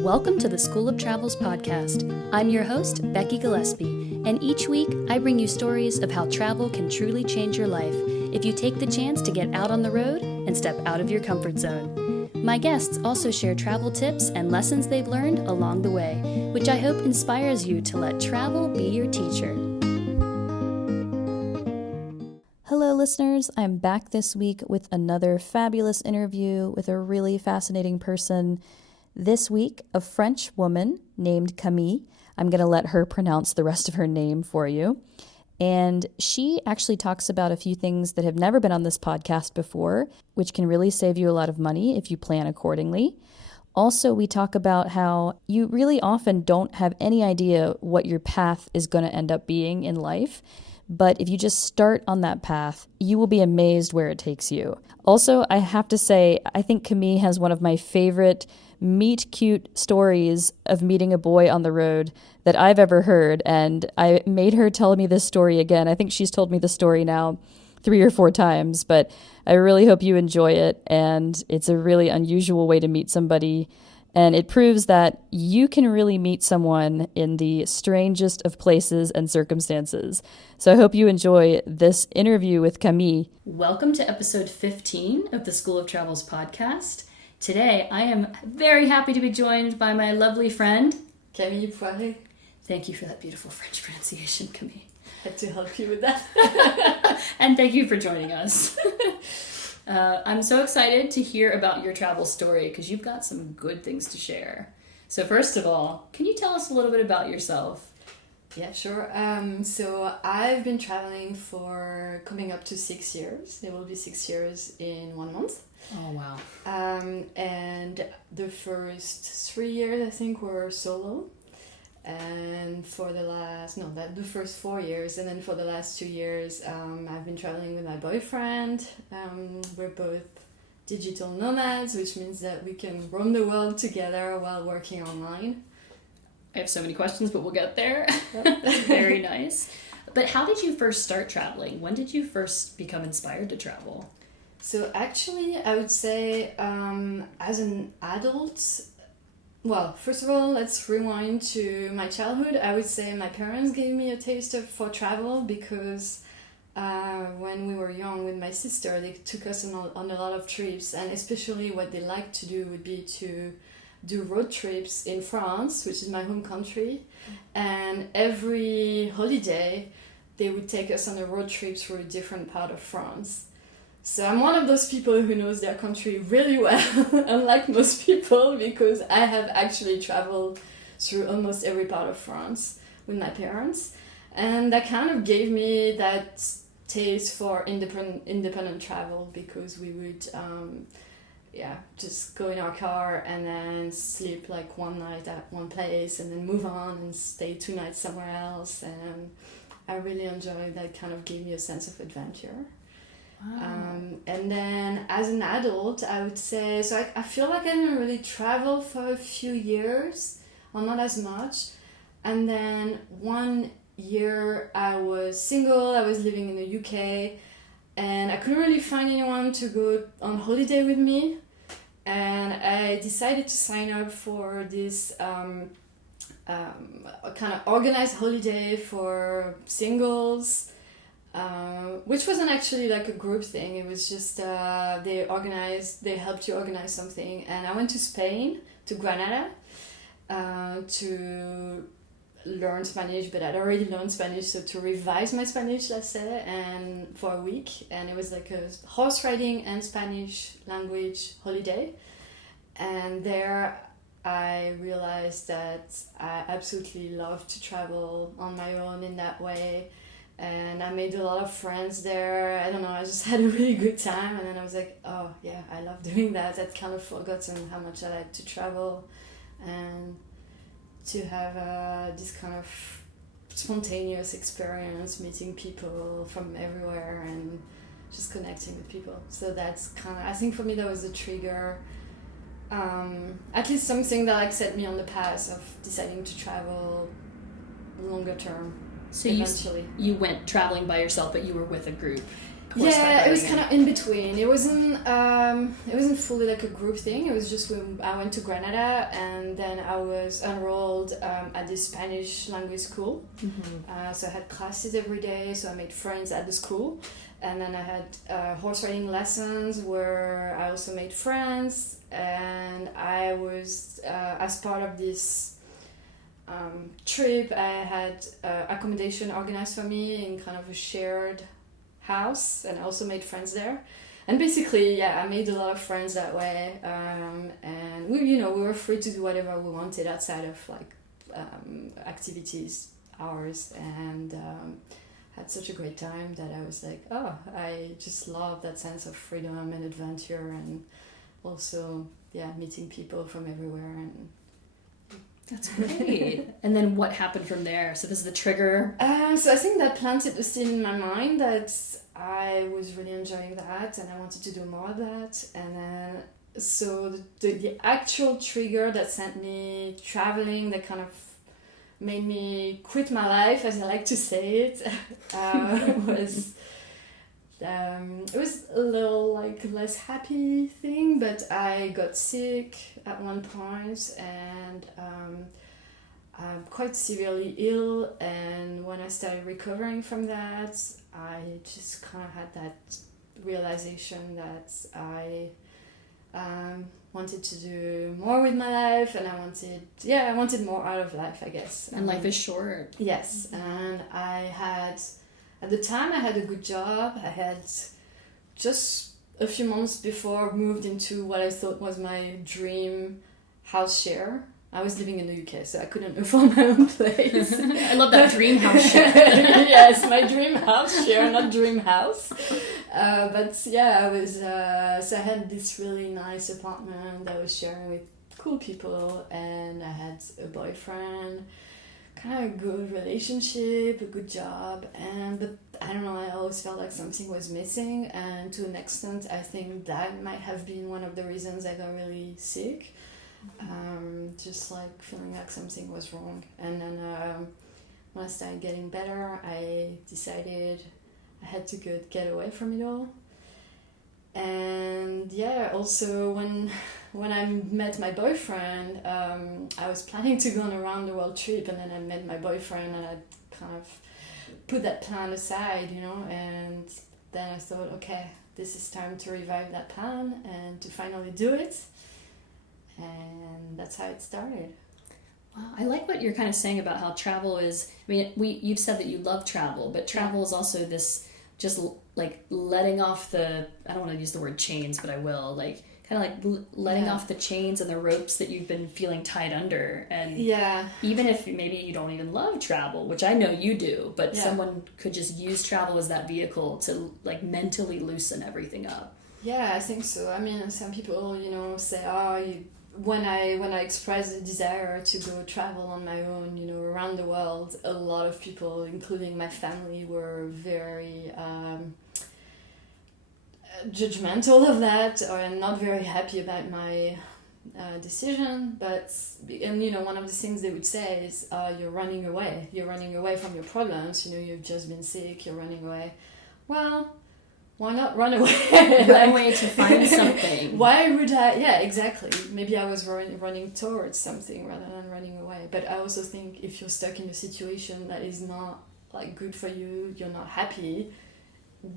Welcome to the School of Travel's podcast. I'm your host, Becky Gillespie, and each week I bring you stories of how travel can truly change your life if you take the chance to get out on the road and step out of your comfort zone. My guests also share travel tips and lessons they've learned along the way, which I hope inspires you to let travel be your teacher. Hello, listeners. I'm back this week with another fabulous interview with a really fascinating person. This week, a French woman named Camille. I'm going to let her pronounce the rest of her name for you. And she actually talks about a few things that have never been on this podcast before, which can really save you a lot of money if you plan accordingly. Also, we talk about how you really often don't have any idea what your path is going to end up being in life. But if you just start on that path, you will be amazed where it takes you. Also, I have to say, I think Camille has one of my favorite meet cute stories of meeting a boy on the road that I've ever heard. And I made her tell me this story again. I think she's told me the story now 3 or 4 times, but I really hope you enjoy it. And it's a really unusual way to meet somebody. And it proves that you can really meet someone in the strangest of places and circumstances. So I hope you enjoy this interview with Camille. Welcome to episode 15 of the School of Travel's podcast. Today, I am very happy to be joined by my lovely friend, Camille Poiré. Thank you for that beautiful French pronunciation, Camille. Had to help you with that. And thank you for joining us. I'm so excited to hear about your travel story because you've got some good things to share. So first of all, can you tell us a little bit about yourself? Yeah, sure. So I've been traveling for coming up to 6 years. It will be 6 years in 1 month. Oh, wow. And the first 3 years, I think, were solo. And for the first 4 years. And then for the last 2 years, I've been traveling with my boyfriend. We're both digital nomads, which means that we can roam the world together while working online. I have so many questions, but we'll get there. Very nice. But how did you first start traveling? When did you first become inspired to travel? So actually, I would say as an adult, well, first of all, let's rewind to my childhood. I would say my parents gave me a taste for travel because when we were young with my sister, they took us on a lot of trips, and especially what they liked to do would be to do road trips in France, which is my home country, and every holiday they would take us on a road trip through a different part of France. So I'm one of those people who knows their country really well, unlike most people, because I have actually traveled through almost every part of France with my parents, and that kind of gave me that taste for independent travel, because we would just go in our car and then sleep like one night at one place and then move on and stay 2 nights somewhere else, and I really enjoyed that. Kind of gave me a sense of adventure. Wow. And then as an adult, I would say, so I feel like I didn't really travel for a few years, or not as much. And then 1 year I was single, I was living in the UK, and I couldn't really find anyone to go on holiday with me. And I decided to sign up for this kind of organized holiday for singles. Which wasn't actually like a group thing. It was just they helped you organize something, and I went to Spain, to Granada, to learn Spanish, but I'd already learned Spanish, so to revise my Spanish, let's say, and for a week. And it was like a horse riding and Spanish language holiday, and there I realized that I absolutely love to travel on my own in that way. And I made a lot of friends there. I don't know, I just had a really good time. And then I was like, oh yeah, I love doing that. I'd kind of forgotten how much I like to travel and to have this kind of spontaneous experience, meeting people from everywhere and just connecting with people. So that's kind of, I think for me that was the trigger. At least something that like set me on the path of deciding to travel longer term. So you went traveling by yourself, but you were with a group. Yeah, it was kind of in between. It wasn't fully like a group thing. It was just when I went to Granada, and then I was enrolled at the Spanish language school. So I had classes every day, so I made friends at the school. And then I had horse riding lessons where I also made friends, and I was as part of this trip, I had accommodation organized for me in kind of a shared house, and I also made friends there. And basically, yeah, I made a lot of friends that way, and we were free to do whatever we wanted outside of like activities hours, and had such a great time that I was like, oh, I just love that sense of freedom and adventure, and also meeting people from everywhere. And that's great. And then what happened from there? So this is the trigger. So I think that planted the seed in my mind that I was really enjoying that, and I wanted to do more of that. And then so the actual trigger that sent me traveling, that kind of made me quit my life, as I like to say it, was it was a little like less happy thing, but I got sick at one point, and I'm quite severely ill. And when I started recovering from that, I just kind of had that realization that I wanted to do more with my life, and I wanted more out of life, I guess. And life is short. Yes, and at the time I had a good job. I had just a few months before moved into what I thought was my dream house share. I was living in the UK, so I couldn't afford my own place. I love that dream house share. Yes, my dream house share, not dream house. But yeah, I was. So I had this really nice apartment that I was sharing with cool people, and I had a boyfriend, kind of a good relationship, a good job, but I don't know. I always felt like something was missing, and to an extent, I think that might have been one of the reasons I got really sick. Just like feeling like something was wrong. And then when I started getting better, I decided I had to get away from it all. And yeah, also when I met my boyfriend, I was planning to go on a round the world trip, and then I met my boyfriend, and I kind of put that plan aside, and then I thought, okay, this is time to revive that plan and to finally do it. And that's how it started. Wow, I like what you're kind of saying about how travel is. I mean, you've said that you love travel, but travel is also this just like letting off the. I don't want to use the word chains, but I will. Like kind of like letting off the chains and the ropes that you've been feeling tied under. And even if maybe you don't even love travel, which I know you do, but someone could just use travel as that vehicle to like mentally loosen everything up. Yeah, I think so. I mean, some people, say, when I expressed the desire to go travel on my own, around the world, a lot of people, including my family, were very judgmental of that, or not very happy about my decision. But one of the things they would say is, you're running away from your problems. You've just been sick, you're running away. Well, why not run away? Run away to find something. Why would I? Yeah, exactly. Maybe I was running towards something rather than running away. But I also think if you're stuck in a situation that is not like good for you, you're not happy,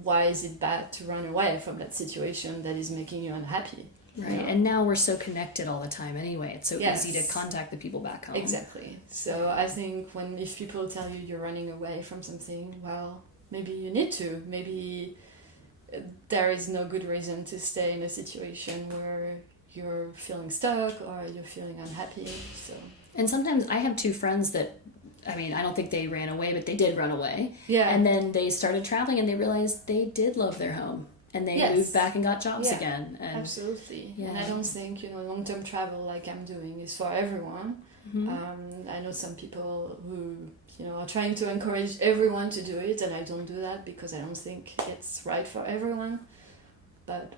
why is it bad to run away from that situation that is making you unhappy? Right, and now we're so connected all the time anyway. It's so easy to contact the people back home. Exactly. So I think if people tell you you're running away from something, well, maybe you need to. Maybe there is no good reason to stay in a situation where you're feeling stuck or you're feeling unhappy. So. And sometimes I have two friends that, I mean, I don't think they ran away, but they did run away. Yeah. And then they started traveling and they realized they did love their home. And they moved back and got jobs again. And, absolutely. Yeah. And I don't think, long-term travel like I'm doing is for everyone. Mm-hmm. I know some people who, are trying to encourage everyone to do it, and I don't do that because I don't think it's right for everyone. But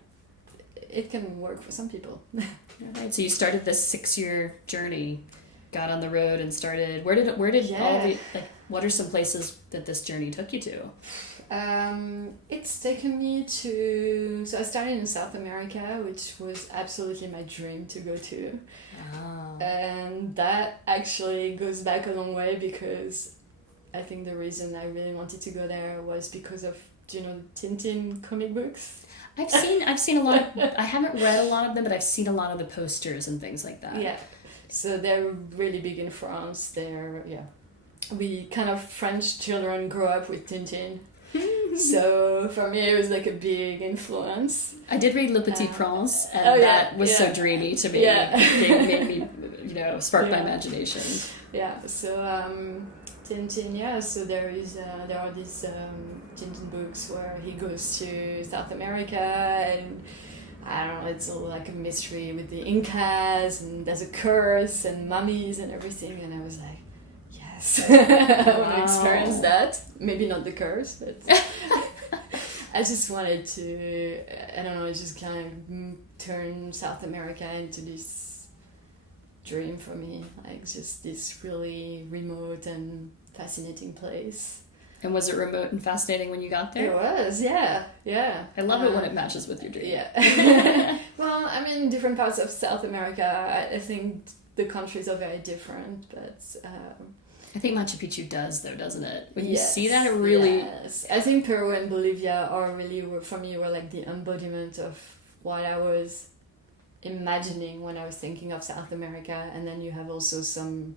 it can work for some people. Right. So you started this 6-year journey, got on the road and started. Where did all the what are some places that this journey took you to? It's taken me to... So I started in South America, which was absolutely my dream to go to. Oh. And that actually goes back a long way because I think the reason I really wanted to go there was because of, do you know, Tintin comic books? I've seen a lot of... I haven't read a lot of them, but I've seen a lot of the posters and things like that. Yeah. So they're really big in France. We kind of French children grow up with Tintin. So for me it was like a big influence. I did read Le Petit Prince, and that was so dreamy to me. Yeah. It made me, spark my imagination. Yeah, so Tintin, so there are these Tintin books where he goes to South America, and I don't know, it's all like a mystery with the Incas, and there's a curse and mummies and everything, and I was like, I want to experience that. Maybe not the curse, but I just wanted to, I don't know, just kind of turn South America into this dream for me. Like just this really remote and fascinating place. And was it remote and fascinating when you got there? It was, yeah. I love it when it matches with your dream. Yeah. Well, I mean, different parts of South America, I think the countries are very different, but... I think Machu Picchu does, though, doesn't it? When you Yes, see that, it really... Yes. I think Peru and Bolivia are really, for me, were like the embodiment of what I was imagining when I was thinking of South America. And then you have also some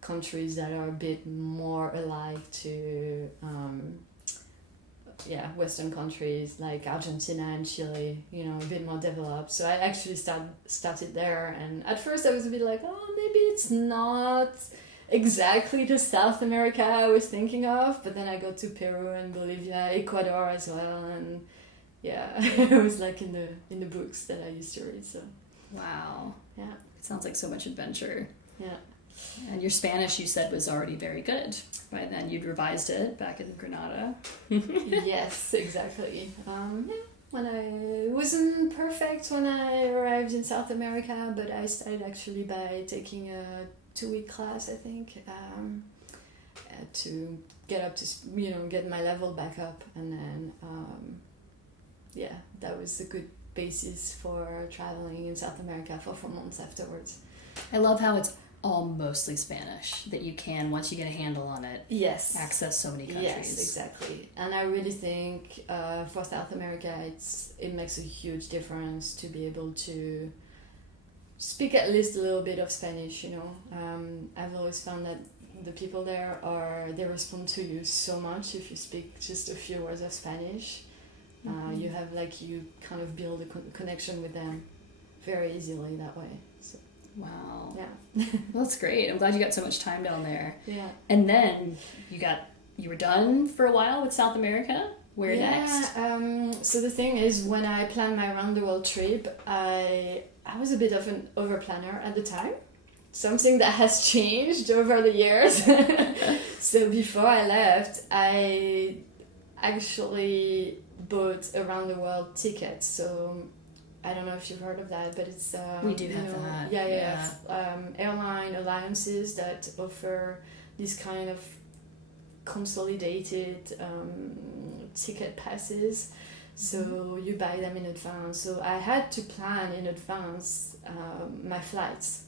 countries that are a bit more alike to, Western countries like Argentina and Chile, a bit more developed. So I actually started there. And at first I was a bit like, maybe it's not... exactly the South America I was thinking of, but then I got to Peru and Bolivia, Ecuador as well, and it was like in the books that I used to read. So wow, yeah, it sounds like so much adventure. Yeah, and your Spanish, you said, was already very good by then. You'd revised it back in Granada. Yes, exactly. When it wasn't perfect when I arrived in South America, but I started actually by taking a 2-week class, I think, to get up to, get my level back up. And then, that was a good basis for traveling in South America for 4 months afterwards. I love how it's all mostly Spanish, that you can, once you get a handle on it, access so many countries. Yes, exactly. And I really think for South America, it makes a huge difference to be able to speak at least a little bit of Spanish, I've always found that the people there they respond to you so much if you speak just a few words of Spanish. You have you kind of build a connection with them very easily that way. So. Wow. Yeah. Well, that's great. I'm glad you got so much time down there. Yeah. And then you were done for a while with South America? Where next? So the thing is, when I planned my round the world trip, I was a bit of an over planner at the time. Something that has changed over the years. So before I left, I actually bought a round the world ticket. So I don't know if you've heard of that, but it's we do have that. Yeah. Airline alliances that offer this kind of consolidated ticket passes, so you buy them in advance. So I had to plan in advance my flights.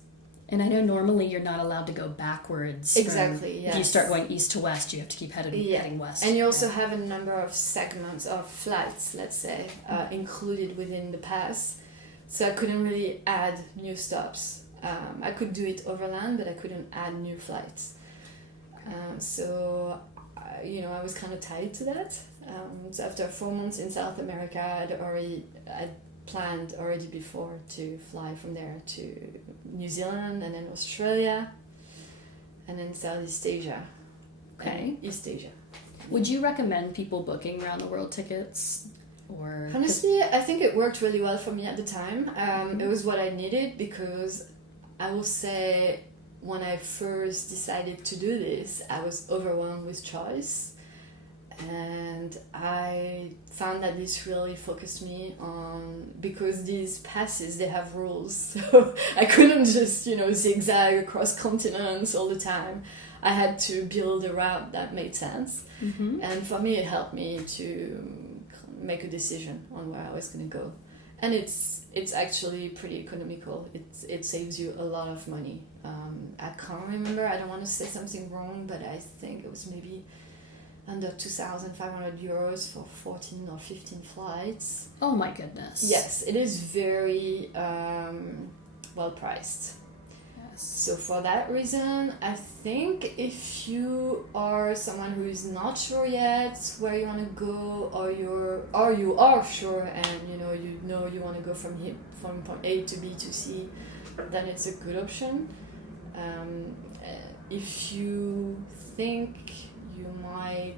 And I know normally you're not allowed to go backwards. Exactly, yes. If you start going east to west, you have to keep heading west. And you also have a number of segments of flights, let's say, included within the pass. So I couldn't really add new stops. I could do it overland, but I couldn't add new flights. So I was kind of tied to that. So after 4 months in South America, I'd planned already before to fly from there to New Zealand, and then Australia, and then Southeast Asia. Okay. East Asia. Would you recommend people booking around the world tickets? Or honestly, I think it worked really well for me at the time. It was what I needed, because I will say when I first decided to do this, I was overwhelmed with choice. And I found that this really focused me on, because these passes, they have rules. So I couldn't just, zigzag across continents all the time. I had to build a route that made sense. Mm-hmm. And for me, it helped me to make a decision on where I was going to go. And it's actually pretty economical. It saves you a lot of money. I can't remember. I don't want to say something wrong, but I think it was maybe under 2,500 euros for 14 or 15 flights. Oh my goodness. Yes, it is very well priced. Yes. So for that reason, I think if you are someone who is not sure yet where you want to go, or you are sure and you want to go from point A to B to C, then it's a good option. If you think you might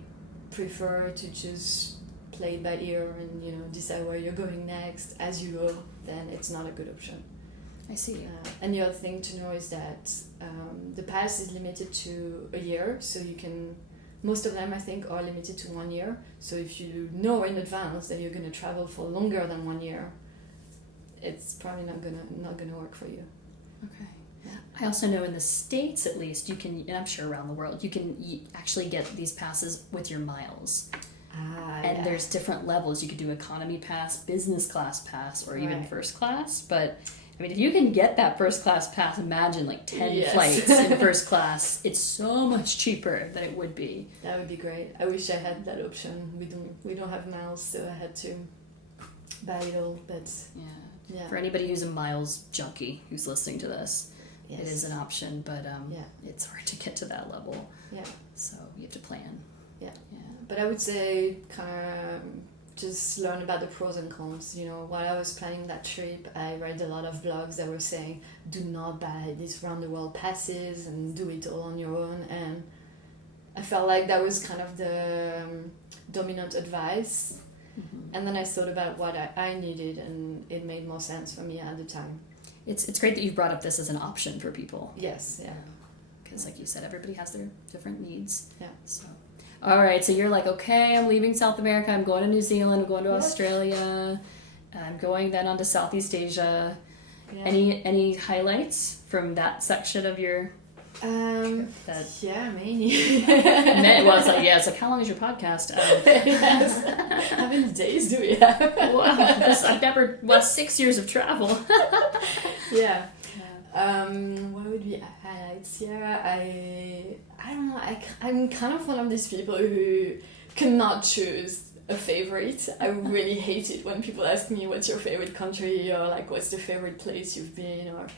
prefer to just play it by ear and decide where you're going next as you go, then it's not a good option. I see. And the other thing to know is that the pass is limited to a year, so you can. Most of them, I think, are limited to 1 year. So if you know in advance that you're going to travel for longer than 1 year, it's probably not gonna work for you. Okay. I also know in the States, at least, you can, and I'm sure around the world, you can actually get these passes with your miles. And there's different levels. You could do economy pass, business class pass, or even first class. But, I mean, if you can get that first class pass, imagine like 10 flights in first class. It's so much cheaper than it would be. That would be great. I wish I had that option. We don't have miles, so I had to buy it all. But yeah. For anybody who's a miles junkie who's listening to this, yes. It is an option, but it's hard to get to that level. Yeah. So you have to plan. Yeah. But I would say kind of just learn about the pros and cons. While I was planning that trip, I read a lot of blogs that were saying, do not buy these round the world passes and do it all on your own. And I felt like that was kind of the dominant advice. Mm-hmm. And then I thought about what I needed, and it made more sense for me at the time. It's great that you've brought up this as an option for people. Yes, yeah. Because like you said, everybody has their different needs. Yeah. So, all right, so you're like, okay, I'm leaving South America, I'm going to New Zealand, I'm going to Australia, I'm going then on to Southeast Asia. Yeah. Any highlights from that section of your yeah, mainly. Well, it's like, how long is your podcast? Yes. How many days do we have? Wow, 6 years of travel. Yeah. What would be highlights? Yeah, I don't know. I'm kind of one of these people who cannot choose a favorite. I really hate it when people ask me what's your favorite country, or like what's the favorite place you've been, or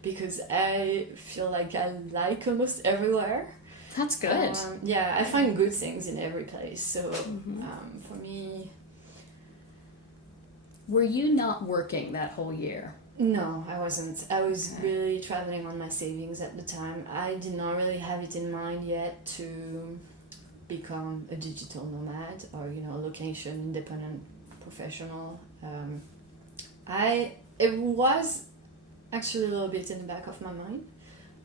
because I feel like I like almost everywhere. That's good. Yeah, I find good things in every place. So for me... Were you not working that whole year? No, I wasn't. I was really traveling on my savings at the time. I did not really have it in mind yet to become a digital nomad or, a location independent professional. It was actually a little bit in the back of my mind,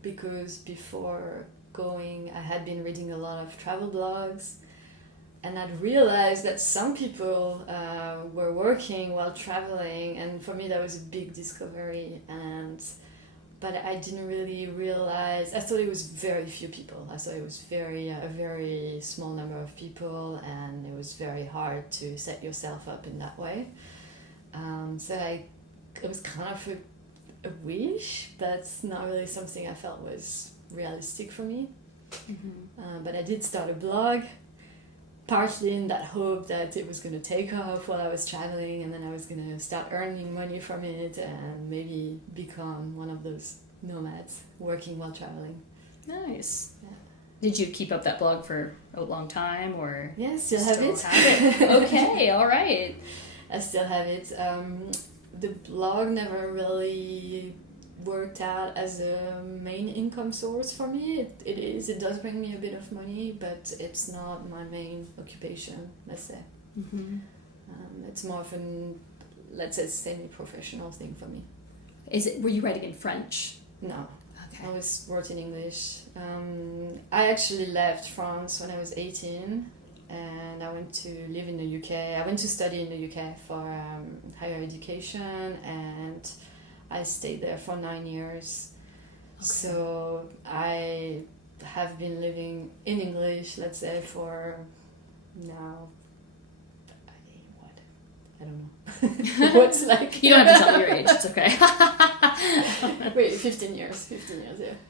because before going I had been reading a lot of travel blogs, and I'd realized that some people were working while traveling, and for me that was a big discovery. But I didn't really realize. I thought it was very few people. I thought it was a very small number of people, and it was very hard to set yourself up in that way. So it was kind of a wish. That's not really something I felt was realistic for me. Mm-hmm. But I did start a blog, partly in that hope that it was going to take off while I was traveling, and then I was going to start earning money from it and maybe become one of those nomads working while traveling. Nice. Yeah. Did you keep up that blog for a long time, or? Yeah, still have it. Okay, all right. I still have it. The blog never really worked out as a main income source for me. It does bring me a bit of money, but it's not my main occupation, let's say. Mm-hmm. It's more of an, let's say, semi-professional thing for me. Were you writing in French? No. Okay. I was wrote in English. I actually left France when I was 18, and I went to live in the UK. I went to study in the UK for higher education, and I stayed there for 9 years. Okay. So have been living in English, let's say, for now, I don't know. What's like... You don't have to tell me your age, it's okay. Wait, 15 years, yeah.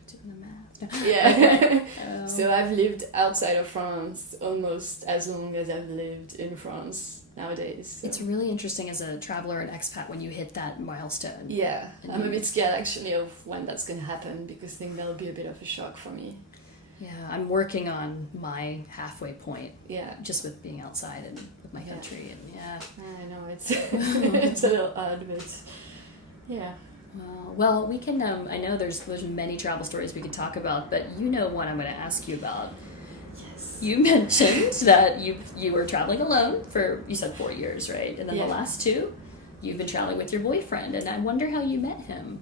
Doing the math. No. Yeah. So I've lived outside of France almost as long as I've lived in France nowadays. So. It's really interesting as a traveler and expat when you hit that milestone. Yeah, I'm a bit scared actually of when that's going to happen, because I think that'll be a bit of a shock for me. Yeah, I'm working on my halfway point. Yeah. Just with being outside and with my country. And yeah. I know, it's it's a little odd, but yeah. Well, we can, I know there's many travel stories we could talk about, but you know what I'm going to ask you about. Yes. You mentioned that you were traveling alone for, you said 4 years, right? And then the last 2, you've been traveling with your boyfriend, and I wonder how you met him.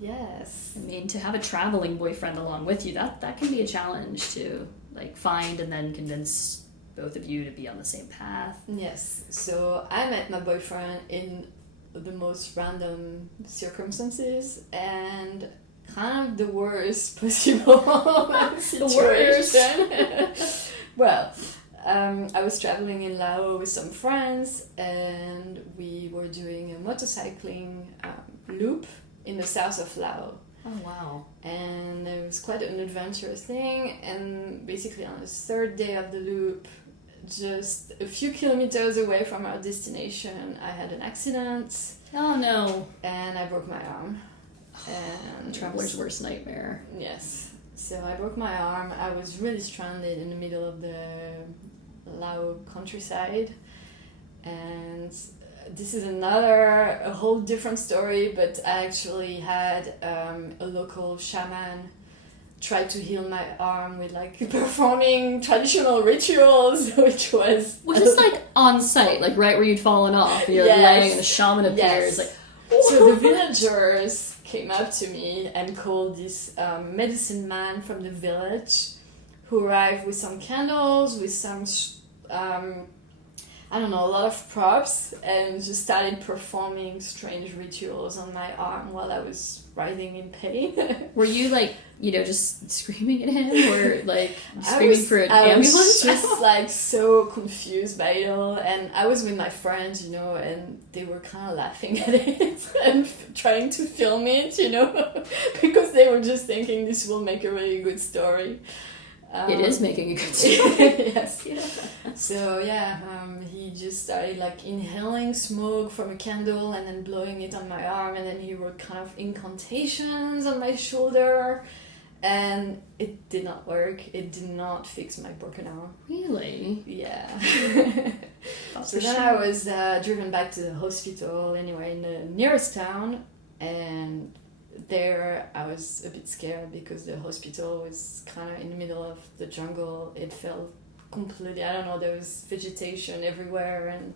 Yes. I mean, to have a traveling boyfriend along with you, that can be a challenge to, like, find and then convince both of you to be on the same path. Yes. So I met my boyfriend in the most random circumstances and kind of the worst possible situation. Well, I was traveling in Laos with some friends, and we were doing a motorcycling loop in the south of Laos. Oh, wow. And it was quite an adventurous thing, and basically on the 3rd day of the loop, just a few kilometers away from our destination, I had an accident. Oh, no. And I broke my arm. And traveler's worst nightmare. Yes. So I broke my arm. I was really stranded in the middle of the Lao countryside. And this is a whole different story, but I actually had a local shaman try to heal my arm with like performing traditional rituals, which was just like on site, like right where you'd fallen off, and you're laying and the shaman appears. Like, so the villagers came up to me and called this medicine man from the village, who arrived with some candles, with some I don't know, a lot of props, and just started performing strange rituals on my arm while I was writhing in pain. Were you like, just screaming at him, or like screaming for an ambulance? I was just like so confused by it all, and I was with my friends, and they were kind of laughing at it and trying to film it, because they were just thinking this will make a really good story. It is making a good story. Yes. Yeah. So he just started like inhaling smoke from a candle and then blowing it on my arm, and then he wrote kind of incantations on my shoulder, and it did not work. It did not fix my broken arm. Really? Yeah. So then I was driven back to the hospital anyway in the nearest town, and there I was a bit scared because the hospital was kind of in the middle of the jungle. It felt completely, I don't know, there was vegetation everywhere, and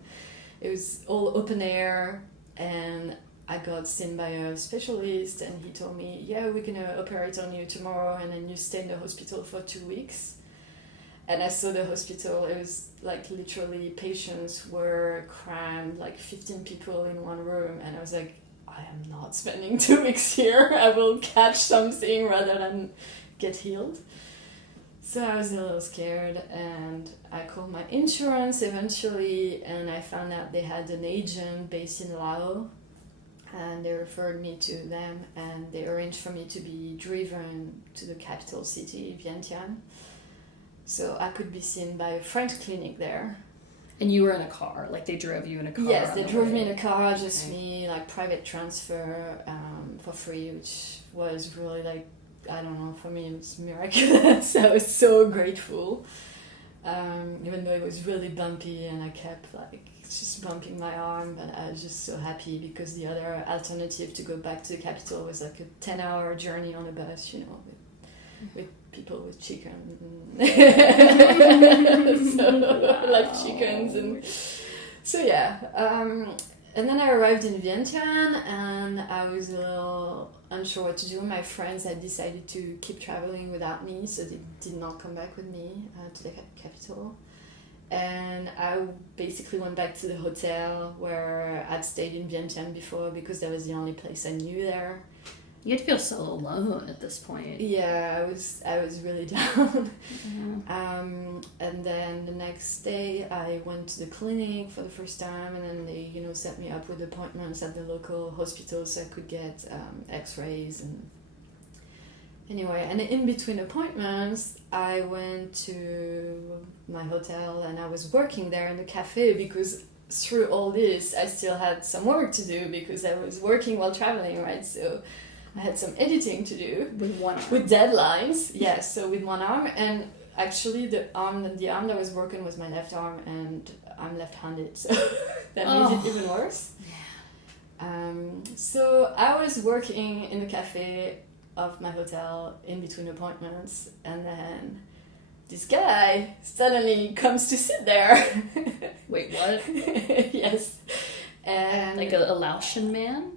it was all open air, and I got seen by a specialist, and he told me, we're gonna operate on you tomorrow, and then you stay in the hospital for 2 weeks. And I saw the hospital. It was like literally patients were crammed, like 15 people in one room, and I was like, I am not spending 2 weeks here. I will catch something rather than get healed. So I was a little scared, and I called my insurance eventually, and I found out they had an agent based in Laos, and they referred me to them, and they arranged for me to be driven to the capital city, Vientiane, so I could be seen by a French clinic there. And you were in a car, like they drove you in a car? Yes, they drove me in a car, just me, like private transfer for free, which was really like, I don't know, for me it was miraculous. I was so grateful, even though it was really bumpy and I kept like just bumping my arm, but I was just so happy because the other alternative to go back to the capital was like a 10-hour journey on a bus, with people with chicken. So, like chickens. And so and then I arrived in Vientiane, and I was a little unsure what to do. My friends had decided to keep traveling without me, so they did not come back with me to the capital. And I basically went back to the hotel where I'd stayed in Vientiane before, because that was the only place I knew there. You'd feel so alone at this point. Yeah, I was really down. Yeah. And then the next day I went to the clinic for the first time, and then they, set me up with appointments at the local hospital so I could get x-rays. And anyway, and in between appointments I went to my hotel, and I was working there in the cafe because through all this I still had some work to do because I was working while traveling, right? So I had some editing to do. With one arm. With deadlines, yes, so with one arm. And actually the arm that I was working was my left arm, and I'm left-handed, so that made it even worse. Yeah. So I was working in the cafe of my hotel in between appointments, and then this guy suddenly comes to sit there. Wait, what? Yes. And like a Laotian man?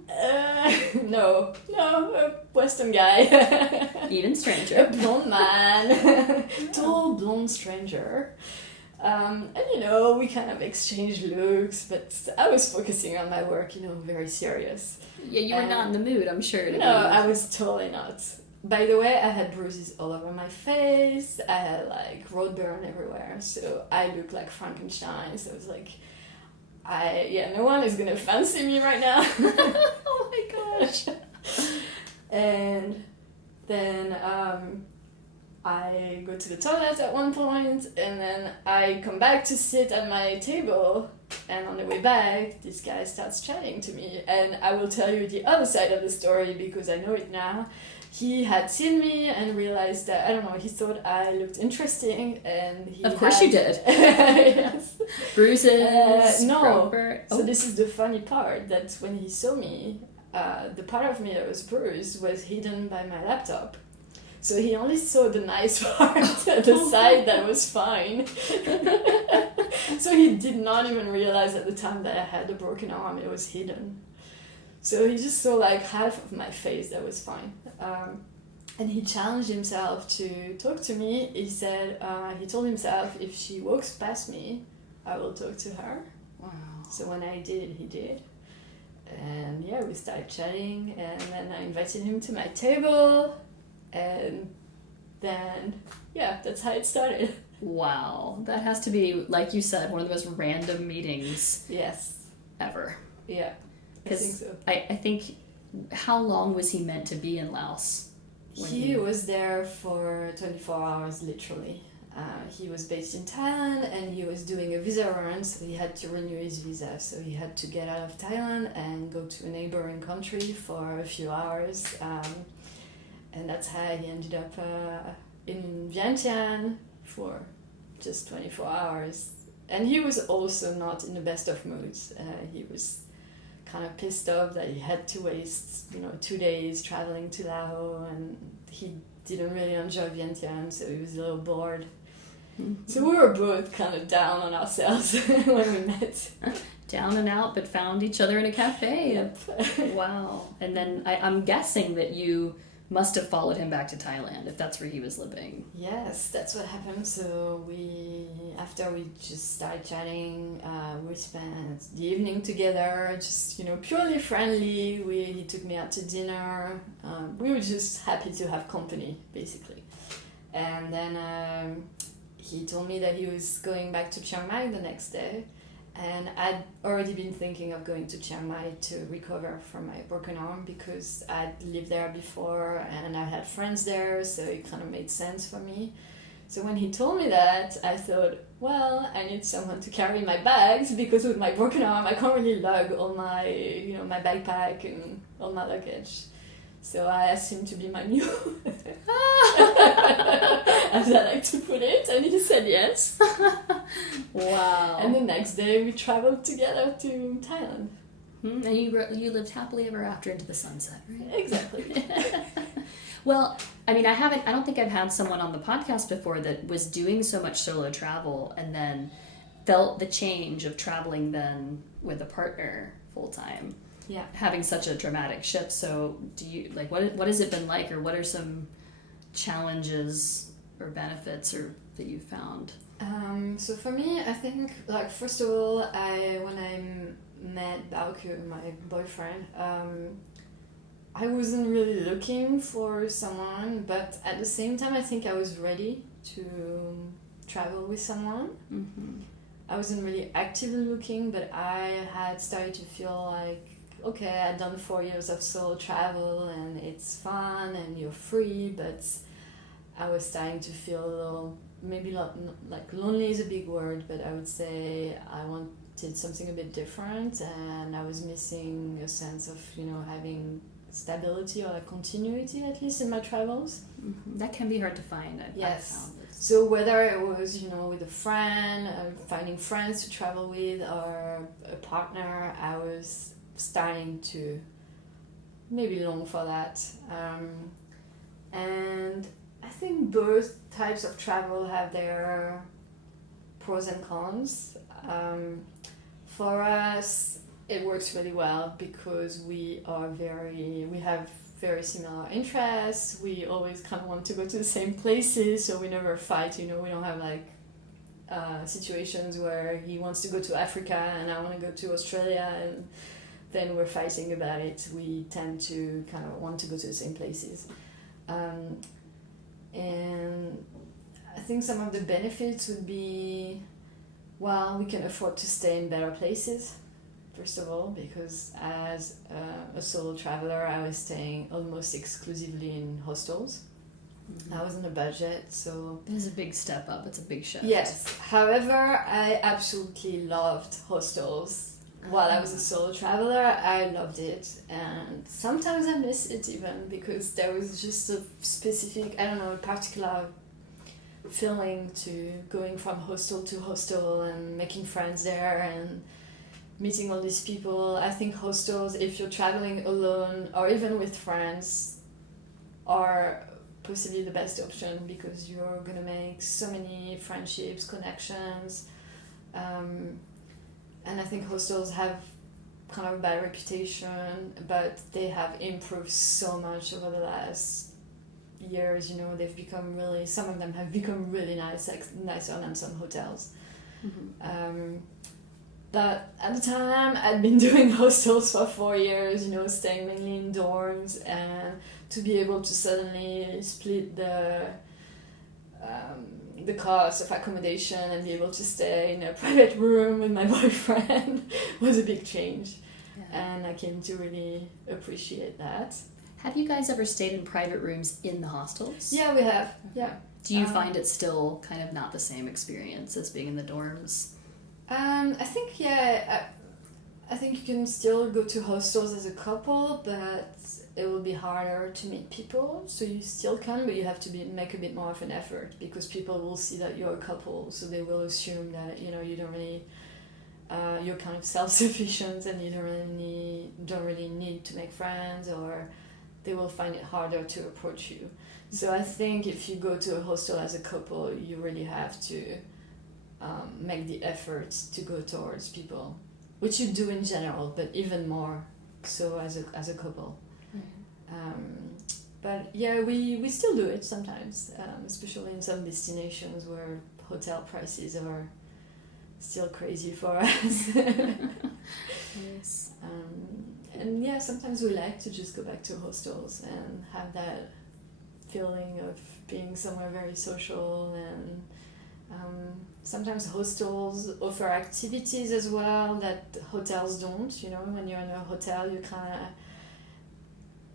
No, a Western guy. Even stranger. A blonde man. Tall, blonde stranger. And we kind of exchanged looks, but I was focusing on my work, very serious. Yeah, you were not in the mood, I'm sure. No, I was totally not. By the way, I had bruises all over my face. I had road burn everywhere, so I looked like Frankenstein. So it was like, no one is gonna fancy me right now. Oh my gosh. And then I go to the toilet at one point, and then I come back to sit at my table, and on the way back this guy starts chatting to me, and I will tell you the other side of the story because I know it now. He had seen me and realized that, I don't know, he thought I looked interesting, and he Of course you did. Yes. Bruises, no. Oh. So this is the funny part, that when he saw me, the part of me that was bruised was hidden by my laptop. So he only saw the nice part, the side that was fine. So he did not even realize at the time that I had a broken arm, it was hidden. So he just saw half of my face that was fine. And he challenged himself to talk to me. He said, he told himself, if she walks past me, I will talk to her. Wow. So when I did, he did. And yeah, we started chatting, and then I invited him to my table, and then, yeah, that's how it started. Wow. That has to be, like you said, one of the most random meetings Yes. ever. Yeah, I think so. I think, how long was he meant to be in Laos? He was there for 24 hours, literally. He was based in Thailand, and he was doing a visa run, so he had to renew his visa. So he had to get out of Thailand and go to a neighboring country for a few hours. And that's how he ended up in Vientiane for just 24 hours. And he was also not in the best of moods. He was kind of pissed off that he had to waste 2 days traveling to Laos, and he didn't really enjoy Vientiane, so he was a little bored. Mm-hmm. So we were both kind of down on ourselves when we met. Down and out, but found each other in a cafe. Yep. Wow. And then I'm guessing that you must have followed him back to Thailand, if that's where he was living. Yes, that's what happened. So after we just started chatting, we spent the evening together, just, purely friendly. He took me out to dinner. We were just happy to have company, basically. And then he told me that he was going back to Chiang Mai the next day. And I'd already been thinking of going to Chiang Mai to recover from my broken arm because I'd lived there before and I had friends there, so it kind of made sense for me. So when he told me that, I thought, well, I need someone to carry my bags because with my broken arm, I can't really lug all my, my backpack and all my luggage. So I asked him to be my mule, as I like to put it, and he said yes. Wow. And the next day we traveled together to Thailand. And you lived happily ever after into the sunset, right? Exactly. Well, I mean, I don't think I've had someone on the podcast before that was doing so much solo travel and then felt the change of traveling then with a partner full time. Yeah. Having such a dramatic shift. So do you, what has it been like, or what are some challenges or benefits that you found? So for me, I think, first of all, when I met Bauke, my boyfriend, I wasn't really looking for someone, but at the same time I think I was ready to travel with someone. Mm-hmm. I wasn't really actively looking, but I had started to feel like, okay, I'd done 4 years of solo travel and it's fun and you're free, but I was starting to feel a little, maybe not, like lonely is a big word, but I would say I wanted something a bit different, and I was missing a sense of, having stability or like continuity, at least in my travels. Mm-hmm. That can be hard to find. Yes. I've found. So whether it was, with a friend, finding friends to travel with, or a partner, I was starting to maybe long for that. And I think both types of travel have their pros and cons. For us, it works really well because we have very similar interests. We always kind of want to go to the same places, so we never fight. We don't have like situations where he wants to go to Africa and I want to go to Australia, and then we're fighting about it. We tend to kind of want to go to the same places. And I think some of the benefits would be, well, we can afford to stay in better places, first of all, because as a solo traveler, I was staying almost exclusively in hostels. Mm-hmm. I was on a budget, so... It is a big step up. It's a big shift. Yes. However, I absolutely loved hostels. While I was a solo traveler, I loved it. And sometimes I miss it even, because there was just a specific, a particular feeling to going from hostel to hostel and making friends there and meeting all these people. I think hostels, if you're traveling alone or even with friends, are possibly the best option, because you're gonna make so many friendships, connections, and I think hostels have kind of a bad reputation, but they have improved so much over the last years. They've become really, some of them have become really nice, like nicer than some hotels. Mm-hmm. But at the time, I'd been doing hostels for 4 years, staying mainly in dorms, and to be able to suddenly split the cost of accommodation and be able to stay in a private room with my boyfriend was a big change. Yeah. And I came to really appreciate that. Have you guys ever stayed in private rooms in the hostels? Yeah, we have. Yeah. Do you find it still kind of not the same experience as being in the dorms? I think, I think you can still go to hostels as a couple, but it will be harder to meet people. So you still can, but you have to make a bit more of an effort, because people will see that you're a couple, so they will assume that you don't really, you're kind of self-sufficient and you don't really need to make friends, or they will find it harder to approach you. So I think if you go to a hostel as a couple, you really have to make the effort to go towards people, which you do in general, but even more so as a couple. But yeah, we still do it sometimes, especially in some destinations where hotel prices are still crazy for us. Yes. And yeah, sometimes we like to just go back to hostels and have that feeling of being somewhere very social. And sometimes hostels offer activities as well that hotels don't. When you're in a hotel, you're kind of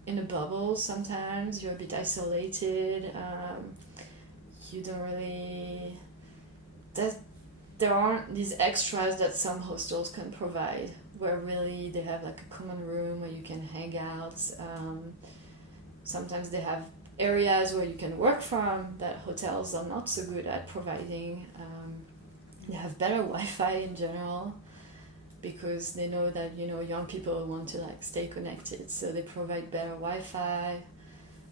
in a bubble sometimes. You're a bit isolated. You don't really... There aren't these extras that some hostels can provide, where really they have like a common room where you can hang out. Sometimes they have areas where you can work from that hotels are not so good at providing. They have better Wi-Fi in general, because they know that young people want to like stay connected, so they provide better Wi-Fi.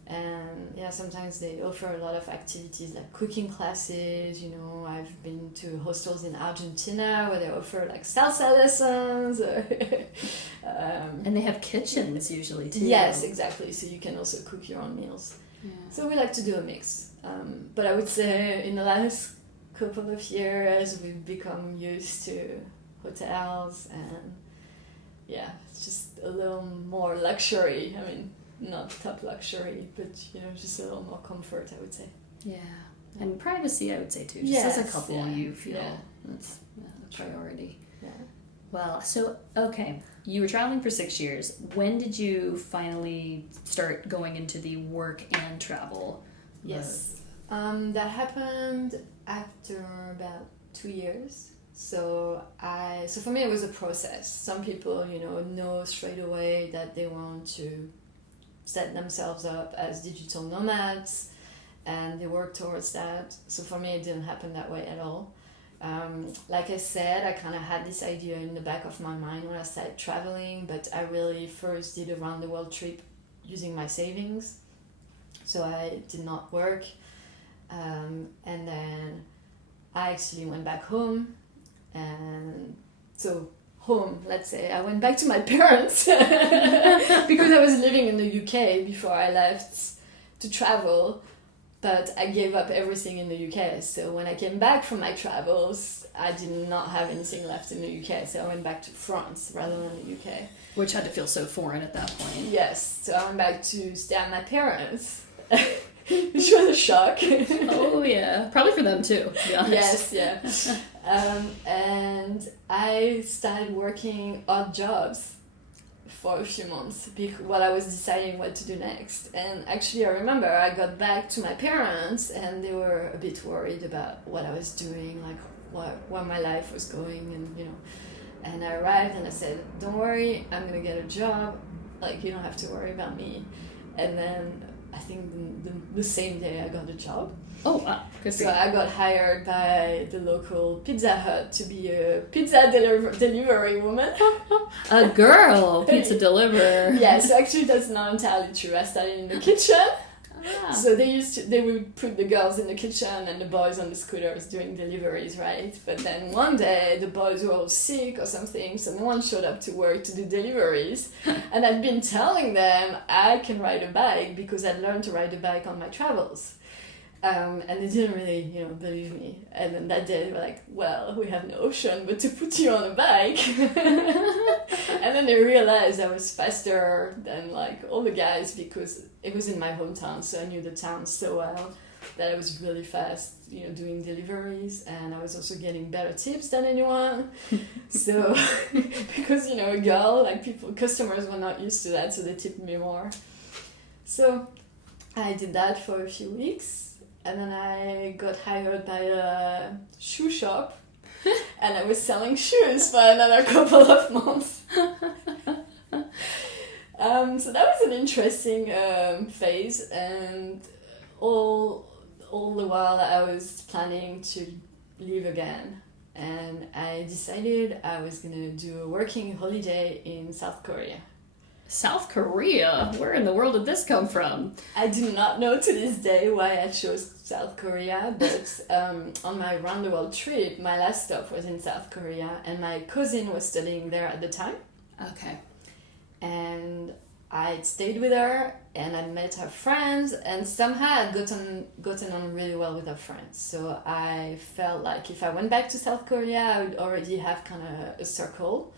And yeah, sometimes they offer a lot of activities like cooking classes. I've been to hostels in Argentina where they offer like salsa lessons. And they have kitchens usually too. Yes, exactly. So you can also cook your own meals. Yeah. So we like to do a mix. But I would say in the last couple of years we've become used to hotels, and yeah, it's just a little more luxury. not top luxury, but just a little more comfort, I would say. Yeah. And privacy, I would say too. Just as a couple, you feel that's a priority. Yeah. Well, so, okay, you were traveling for 6 years. When did you finally start going into the work and travel? Yes. That happened after about 2 years. So for me, it was a process. Some people, know straight away that they want to set themselves up as digital nomads, and they work towards that. So for me, it didn't happen that way at all. Like I said, I kind of had this idea in the back of my mind when I started traveling, but I really first did a round the world trip using my savings. So I did not work. And then I actually went back home. And so home, let's say, I went back to my parents because I was living in the UK before I left to travel. But I gave up everything in the UK. So when I came back from my travels, I did not have anything left in the UK. So I went back to France rather than the UK. Which had to feel so foreign at that point. Yes. So I went back to stay at my parents, which was a shock. Oh, yeah. Probably for them, too, to be honest. Yes, yeah. And I started working odd jobs for a few months while I was deciding what to do next. And actually, I remember I got back to my parents and they were a bit worried about what I was doing, like where my life was going, and and I arrived and I said, don't worry, I'm gonna get a job, like you don't have to worry about me. And then I think the same day I got a job. Oh, wow. Good for you. So I got hired by the local Pizza Hut to be a pizza delivery woman. A girl pizza deliverer. Yeah, so actually that's not entirely true. I started in the kitchen. Ah. So they would put the girls in the kitchen and the boys on the scooters doing deliveries, right? But then one day the boys were all sick or something, so no one showed up to work to do deliveries. And I'd been telling them I can ride a bike because I'd learned to ride a bike on my travels. And they didn't really, believe me. And then that day they were like, well, we have no option but to put you on a bike. And then they realized I was faster than like all the guys because it was in my hometown, so I knew the town so well that I was really fast, doing deliveries, and I was also getting better tips than anyone. So, because, a girl, like customers were not used to that, so they tipped me more. So I did that for a few weeks. And then I got hired by a shoe shop and I was selling shoes for another couple of months. So that was an interesting phase, and all the while I was planning to leave again, and I decided I was going to do a working holiday in South Korea. South Korea? Where in the world did this come from? I do not know to this day why I chose South Korea, but on my round the world trip, my last stop was in South Korea, and my cousin was studying there at the time. Okay. And I stayed with her, and I met her friends, and somehow I'd gotten on really well with her friends. So I felt like if I went back to South Korea, I would already have kind of a circle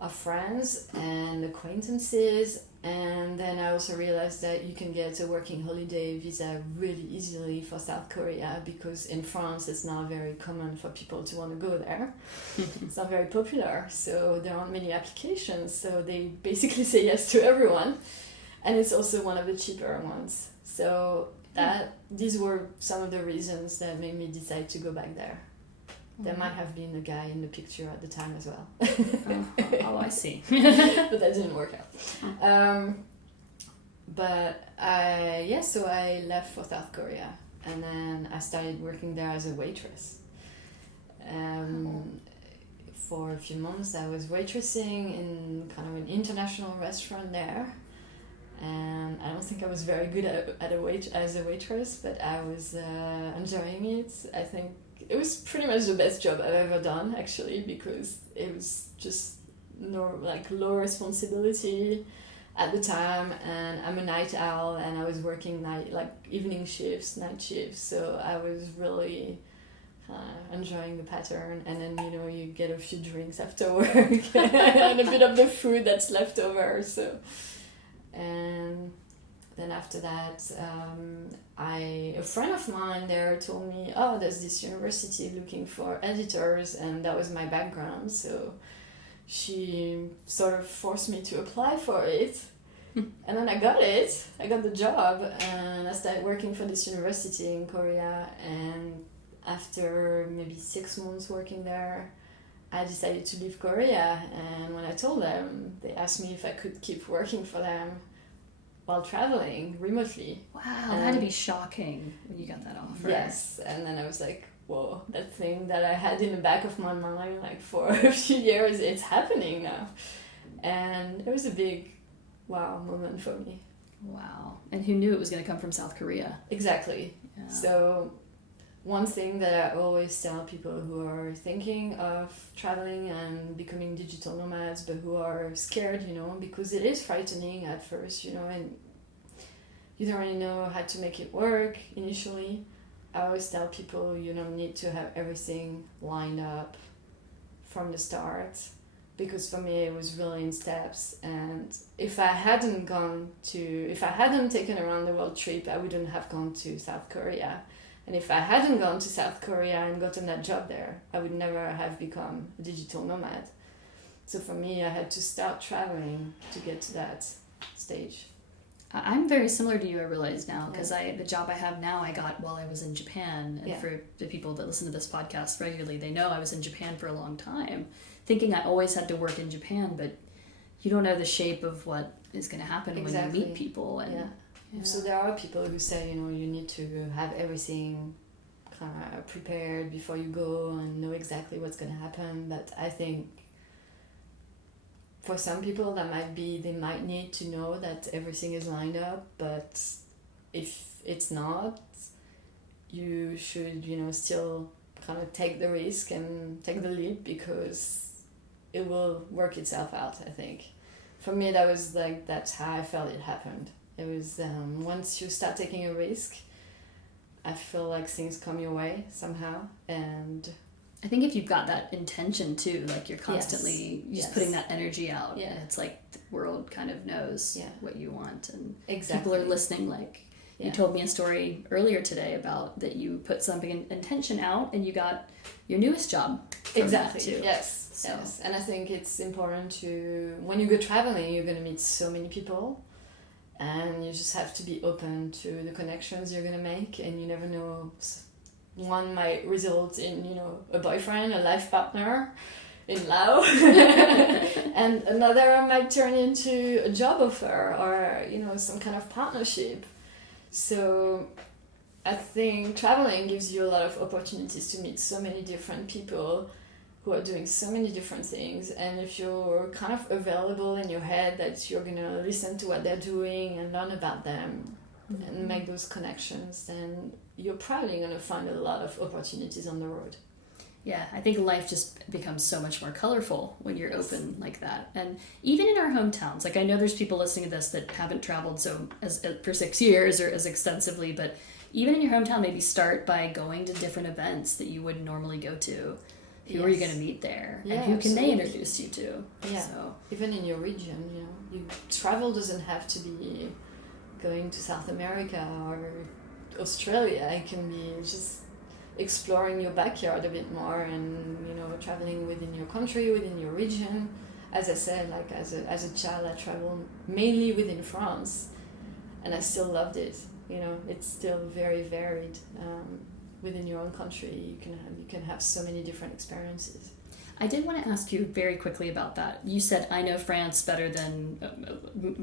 of friends and acquaintances. And then I also realized that you can get a working holiday visa really easily for South Korea, because in France it's not very common for people to want to go there. It's not very popular, so there aren't many applications, so they basically say yes to everyone, and it's also one of the cheaper ones. So these were some of the reasons that made me decide to go back there. There might have been a guy in the picture at the time as well. Oh, I see. But that didn't work out. So I left for South Korea, and then I started working there as a waitress. For a few months I was waitressing in kind of an international restaurant there, and I don't think I was very good as a waitress, but I was enjoying it. I think it was pretty much the best job I've ever done, actually, because it was just low responsibility at the time, and I'm a night owl, and I was working evening shifts, night shifts, so I was really enjoying the pattern. And then you get a few drinks after work and a bit of the food that's left over, so And then after that, a friend of mine there told me, oh, there's this university looking for editors, and that was my background. So she sort of forced me to apply for it. And then I got it. I got the job, and I started working for this university in Korea. And after maybe 6 months working there, I decided to leave Korea. And when I told them, they asked me if I could keep working for them while traveling remotely. Wow, that had to be shocking when you got that offer. Yes, and then I was like, whoa, that thing that I had in the back of my mind like for a few years, it's happening now. And it was a big wow moment for me. Wow. And who knew it was going to come from South Korea? Exactly. Yeah. So one thing that I always tell people who are thinking of traveling and becoming digital nomads, but who are scared, because it is frightening at first, and you don't really know how to make it work initially. I always tell people you don't need to have everything lined up from the start, because for me it was really in steps. And if I hadn't taken a round the world trip, I wouldn't have gone to South Korea. And if I hadn't gone to South Korea and gotten that job there, I would never have become a digital nomad. So for me, I had to start traveling to get to that stage. I'm very similar to you, I realize now, because the job I have now I got while I was in Japan. And for the people that listen to this podcast regularly, they know I was in Japan for a long time, thinking I always had to work in Japan, but you don't know the shape of what is going to happen when you meet people. And Yeah. So there are people who say, you need to have everything kind of prepared before you go and know exactly what's going to happen. But I think for some people they might need to know that everything is lined up. But if it's not, you should, still kind of take the risk and take the leap, because it will work itself out, I think. For me, that's how I felt it happened. It was once you start taking a risk, I feel like things come your way somehow. And I think if you've got that intention too, like you're constantly just putting that energy out, and it's like the world kind of knows what you want, and people are listening. Like you told me a story earlier today about that you put something in intention out, and you got your newest job from that too. Yes. And I think it's important to, when you go traveling, you're going to meet so many people. And you just have to be open to the connections you're going to make, and you never know. One might result in, a boyfriend, a life partner in Laos, and another might turn into a job offer or, some kind of partnership. So I think traveling gives you a lot of opportunities to meet so many different people who are doing so many different things. And if you're kind of available in your head that you're going to listen to what they're doing and learn about them and make those connections, then you're probably going to find a lot of opportunities on the road. Yeah, I think life just becomes so much more colorful when you're open like that. And even in our hometowns, like I know there's people listening to this that haven't traveled for 6 years or as extensively, but even in your hometown, maybe start by going to different events that you wouldn't normally go to. Who are you going to meet there? And who can they introduce you to? Yeah, so. Even in your region, travel doesn't have to be going to South America or Australia. It can be just exploring your backyard a bit more, and traveling within your country, within your region. As I said, like as a child, I traveled mainly within France, and I still loved it. It's still very varied. Within your own country, you can have so many different experiences. I did want to ask you very quickly about that. You said, I know France better than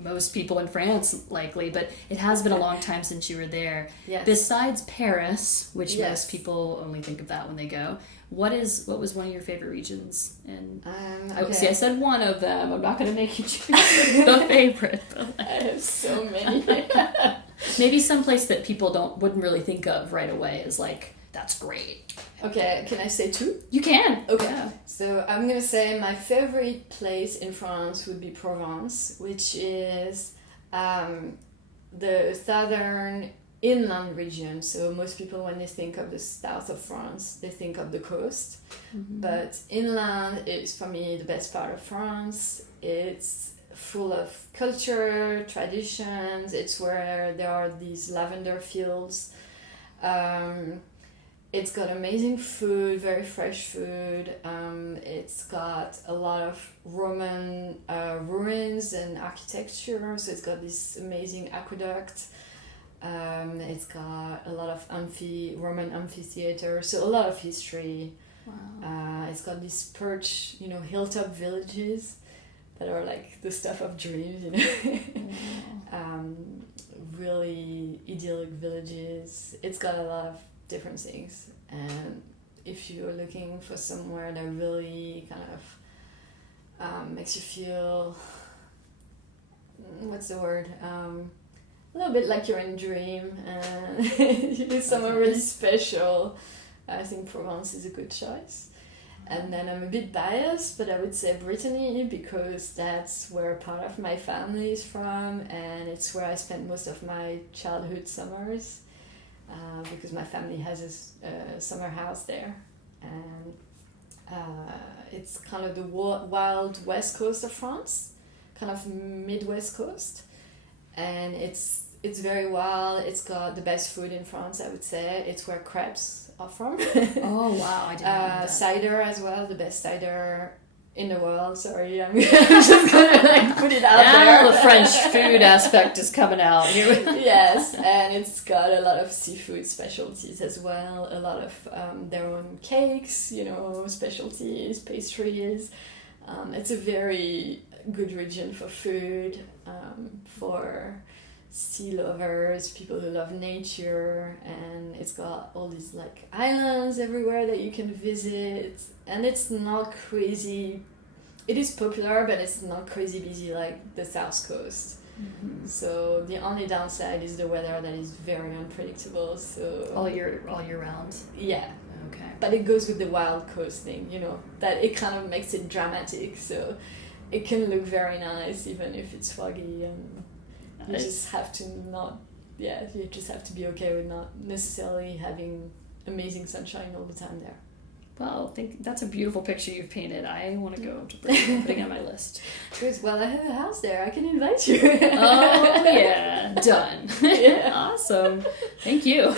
most people in France, likely, but it has been a long time since you were there. Yes. Besides Paris, which most people only think of that when they go, what was one of your favorite regions? And okay. I said one of them. I'm not going to make you choose the favorite. I have so many. Maybe someplace that people wouldn't really think of right away is like, that's great. Okay, can I say two? You can. Okay. Yeah. So I'm going to say my favorite place in France would be Provence, which is the southern inland region. So most people, when they think of the south of France, they think of the coast. Mm-hmm. But inland is, for me, the best part of France. It's full of culture, traditions. It's where there are these lavender fields. It's got amazing food, very fresh food. It's got a lot of Roman ruins and architecture, so it's got this amazing aqueduct. It's got a lot of Roman amphitheater, so a lot of history. Wow. It's got these perch, hilltop villages that are like the stuff of dreams, Wow. Really idyllic villages. It's got a lot of different things, and if you're looking for somewhere that really kind of makes you feel, what's the word, a little bit like you're in a dream, and you do somewhere really special, I think Provence is a good choice. And then I'm a bit biased, but I would say Brittany, because that's where part of my family is from, and it's where I spent most of my childhood summers, because my family has a summer house there. And it's kind of the wild west coast of France, kind of mid-west coast. And it's very wild. It's got the best food in France, I would say. It's where crepes are from. Oh, wow. I didn't know that. Cider as well, the best cider in the world. Sorry, I'm just gonna put it out there. Now the French food aspect is coming out. Yes, and it's got a lot of seafood specialties as well. A lot of their own cakes, specialties, pastries. It's a very good region for food, for sea lovers, people who love nature, and it's got all these like islands everywhere that you can visit, and it's not crazy. It is popular, but it's not crazy busy like the South Coast. Mm-hmm. So the only downside is the weather that is very unpredictable. So All year round. yeah, Okay. but it goes with the wild coast thing, that it kind of makes it dramatic. So it can look very nice even if it's foggy, and you just have to you just have to be okay with not necessarily having amazing sunshine all the time there. Well, I think that's a beautiful picture you've painted. I want to go to Britain, putting it on my list. Good. Well, I have a house there. I can invite you. Oh, yeah. Done. Yeah. Awesome. Thank you.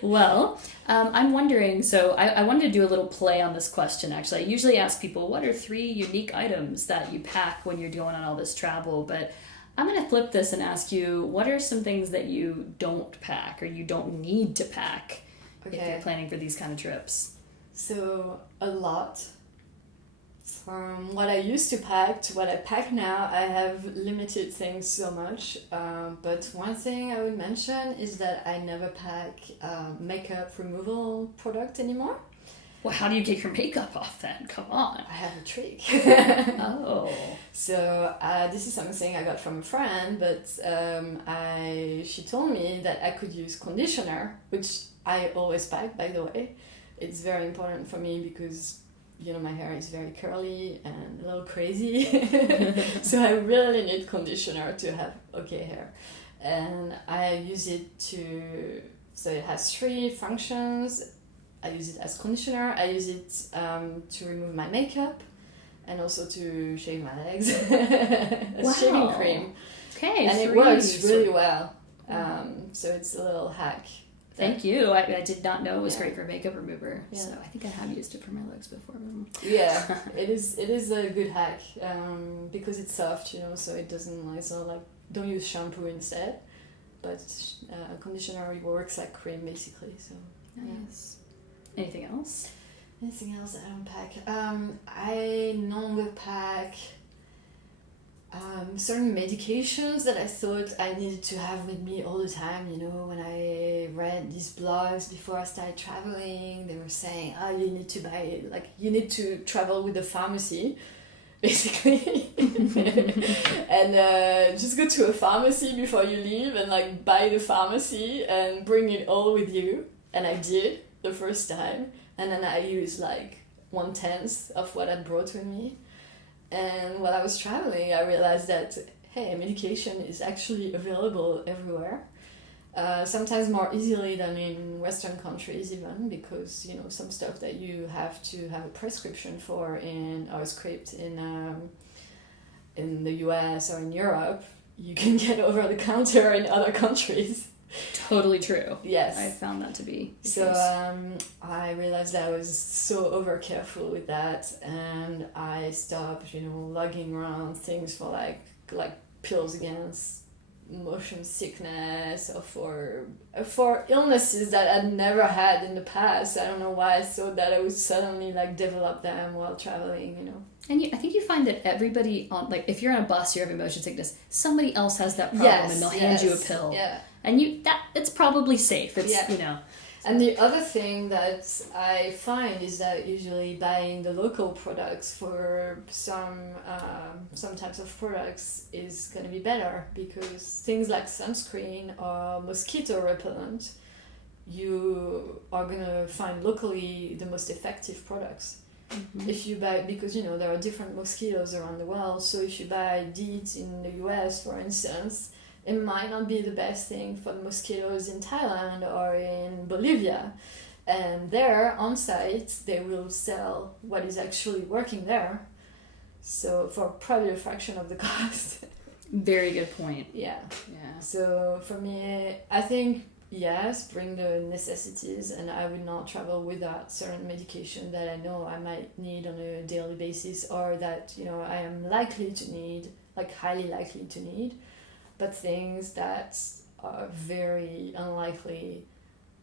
Well, I'm wondering, so I wanted to do a little play on this question, actually. I usually ask people, what are 3 unique items that you pack when you're going on all this travel? But I'm going to flip this and ask you, what are some things that you don't pack or you don't need to pack if you're planning for these kind of trips? So, a lot. From what I used to pack to what I pack now, I have limited things so much. But one thing I would mention is that I never pack makeup removal product anymore. Well, how do you get your makeup off then? Come on. I have a trick. Oh. So this is something I got from a friend, but she told me that I could use conditioner, which I always pack, by the way. It's very important for me because, my hair is very curly and a little crazy. So I really need conditioner to have okay hair. And I use it so it has 3 functions. I use it as conditioner, I use it to remove my makeup, and also to shave my legs. As shaving cream. Okay, and it works really well. So it's a little hack. Thank you. I did not know it was great for makeup remover. Yeah. So I think I have used it for my legs before. Yeah, it is a good hack because it's soft, so it doesn't don't use shampoo instead. But conditioner works like cream basically. So nice. Anything else? Anything else I don't pack? I no longer pack certain medications that I thought I needed to have with me all the time. When I read these blogs before I started traveling, they were saying, you need to buy, you need to travel with a pharmacy, basically. And just go to a pharmacy before you leave and buy the pharmacy and bring it all with you. And I did the first time, and then I used 1/10 of what I brought with me. And while I was traveling, I realized that medication is actually available everywhere. Sometimes more easily than in Western countries even, because some stuff that you have to have a prescription for or a script in in the US or in Europe, you can get over the counter in other countries. Totally true. Yes. I found that to be the So case. I realized I was so over careful with that, and I stopped, lugging around things for like pills against motion sickness or for illnesses that I'd never had in the past. I don't know why I thought that I would suddenly like develop them while traveling. And I think you find that everybody on, like, if you're on a bus, you're having motion sickness, somebody else has that problem, and they'll hand you a pill. Yeah. And it's probably safe. It's, And the other thing that I find is that usually buying the local products for some types of products is going to be better, because things like sunscreen or mosquito repellent, you are going to find locally the most effective products. Mm-hmm. If you buy, because there are different mosquitoes around the world, so if you buy DEET in the US, for instance, it might not be the best thing for the mosquitoes in Thailand or in Bolivia. And there, on site, they will sell what is actually working there. So for probably a fraction of the cost. Very good point. Yeah. So for me, I think, yes, bring the necessities, and I would not travel without certain medication that I know I might need on a daily basis, or that, I am likely to need, like highly likely to need. But things that are very unlikely,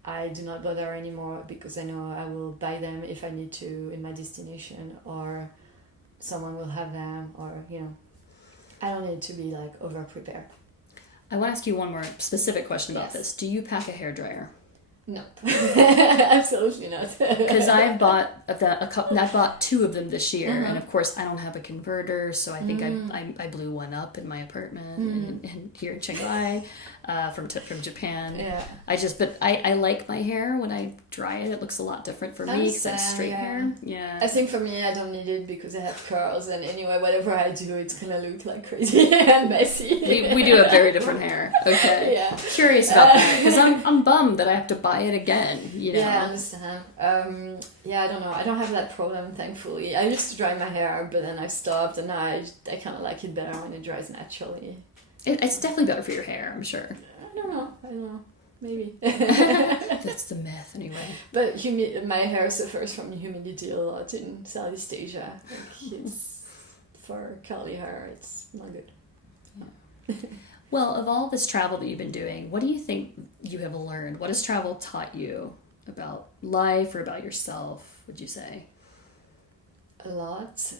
I do not bother anymore, because I know I will buy them if I need to in my destination, or someone will have them, or, I don't need to be like over prepared. I want to ask you one more specific question about this. Do you pack a hairdryer? No, absolutely not. Because I bought 2 of them this year, and of course I don't have a converter, so I think I blew one up in my apartment in here in Shanghai, from Japan. Yeah. I like my hair when I dry it. It looks a lot different for me because I have straight hair. Yeah. I think for me, I don't need it because I have curls, and anyway, whatever I do, it's gonna look like crazy and messy. We do have very different hair. Okay. Yeah. Curious about that, because I'm bummed that I have to buy it again. Yeah, I understand. I don't know. I don't have that problem, thankfully. I used to dry my hair, but then I stopped, and I kind of like it better when it dries naturally. It's definitely better for your hair, I'm sure. I don't know. Maybe. That's the myth, anyway. But my hair suffers from humidity a lot in Southeast Asia. Like, for curly hair, it's not good. Yeah. Well, of all this travel that you've been doing, what do you think you have learned? What has travel taught you about life or about yourself, would you say? A lot.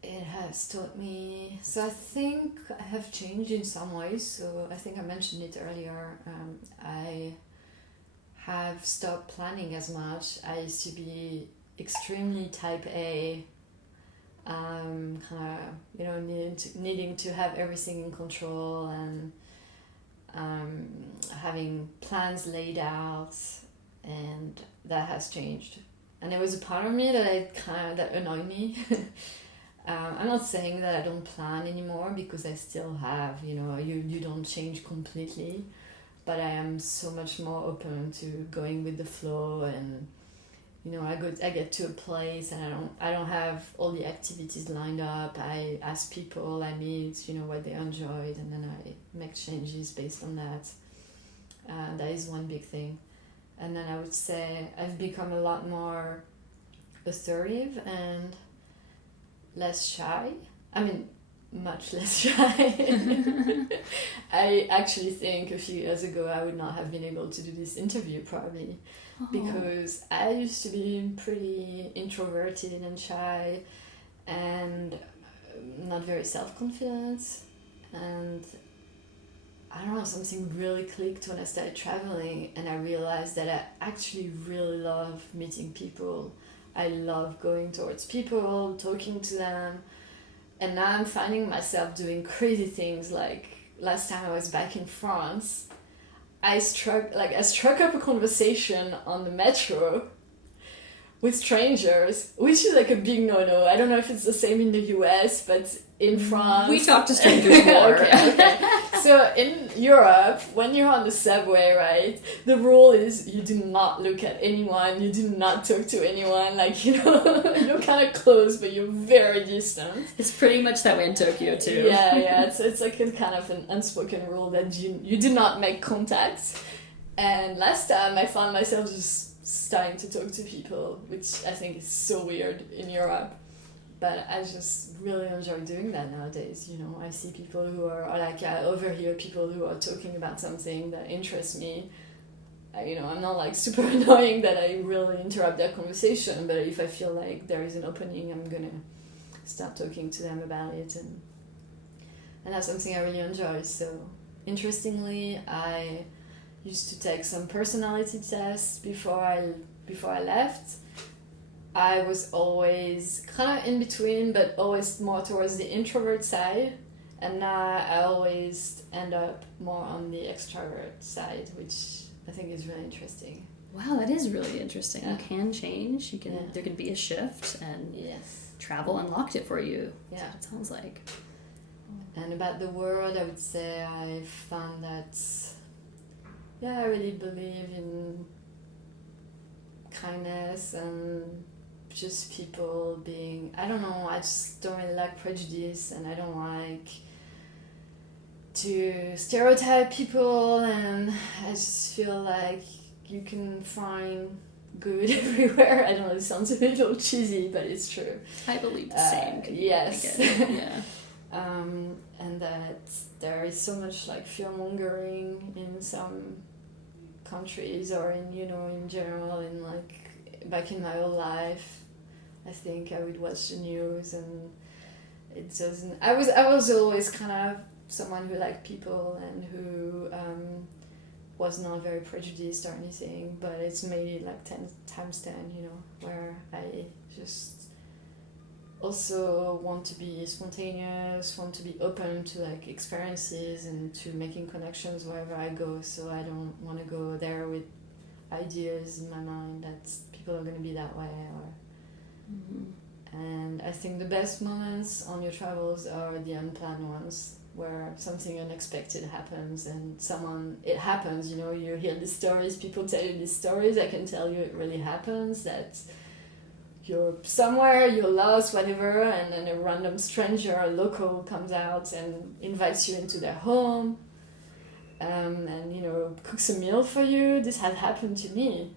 It has taught me, so I think I have changed in some ways. So I think I mentioned it earlier. I have stopped planning as much. I used to be extremely type A, needing to have everything in control, and having plans laid out, and that has changed. And there was a part of me that annoyed me. I'm not saying that I don't plan anymore, because I still have, you don't change completely, but I am so much more open to going with the flow, and I get to a place and I don't have all the activities lined up. I ask people I meet, what they enjoyed, and then I make changes based on that. That is one big thing. And then I would say I've become a lot more assertive and less shy. I mean, much less shy. I actually think a few years ago I would not have been able to do this interview, probably. Because I used to be pretty introverted and shy, and not very self-confident, and I don't know, something really clicked when I started traveling, and I realized that I actually really love meeting people. I love going towards people, talking to them, and now I'm finding myself doing crazy things. Like last time I was back in France, I struck up a conversation on the metro with strangers, which is like a big no-no. I don't know if it's the same in the US, but in France... We talk to strangers more. Okay. So in Europe, when you're on the subway, right, the rule is you do not look at anyone, you do not talk to anyone, like, you know, you're kind of close, but you're very distant. It's pretty much that way in Tokyo, too. Yeah, it's like a kind of an unspoken rule that you do not make contact. And last time I found myself just starting to talk to people, which I think is so weird in Europe. But I just really enjoy doing that nowadays. You know, I see people who are like, I overhear people who are talking about something that interests me. You know, I'm not like super annoying that I really interrupt their conversation, but if I feel like there is an opening, I'm gonna start talking to them about it, and that's something I really enjoy. So interestingly, I used to take some personality tests before I left. I was always kind of in between, but always more towards the introvert side, and now I always end up more on the extrovert side, which I think is really interesting. Wow, that is really interesting. Yeah. You can change. You can. There can be a shift, and travel unlocked it for you. Yeah, it sounds like. And about the world, I would say I found that. Yeah, I really believe in kindness and just people being, I don't know, I just don't really like prejudice, and I don't like to stereotype people, and I just feel like you can find good everywhere. I don't know, it sounds a little cheesy, but it's true. I believe the same. Yes. Yeah. And that there is so much like fear-mongering in some countries, or in, you know, in general, in like back in my old life, I think I would watch the news and it doesn't. I was always kind of someone who liked people and who was not very prejudiced or anything, but it's made it like 10 times 10, you know, where I just also want to be spontaneous, want to be open to like experiences and to making connections wherever I go. So I don't want to go there with ideas in my mind that people are going to be that way, or and I think the best moments on your travels are the unplanned ones, where something unexpected happens and it happens, you know, you hear these stories, people tell you these stories, I can tell you it really happens, that you're somewhere, you're lost, whatever, and then a random stranger, a local, comes out and invites you into their home, and, you know, cooks a meal for you. This had happened to me,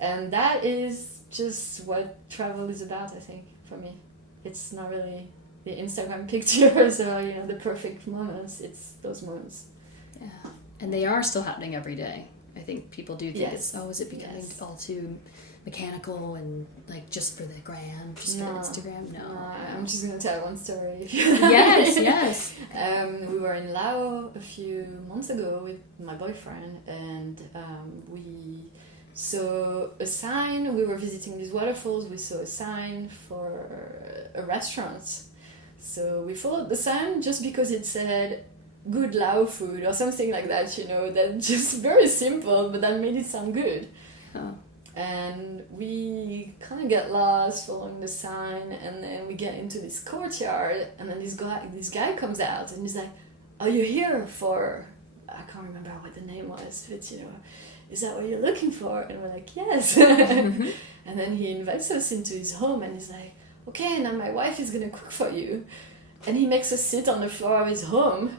and that is just what travel is about, I think, for me. It's not really the Instagram pictures or, you know, the perfect moments. It's those moments. Yeah, and they are still happening every day. I think people do think is it becoming all too mechanical and like just for the gram, just for Instagram? No, I'm just gonna tell one story. Yes. We were in Laos a few months ago with my boyfriend, and we saw a sign. We were visiting these waterfalls. We saw a sign for a restaurant. So we followed the sign just because it said good Lao food or something like that, you know, that just very simple, but that made it sound good. Oh. And we kind of get lost following the sign, and then we get into this courtyard, and then this guy comes out and he's like, "Are you here for," I can't remember what the name was, but, you know, "Is that what you're looking for?" And we're like, "Yes." And then he invites us into his home, and he's like, "Okay, now my wife is gonna cook for you." And he makes us sit on the floor of his home,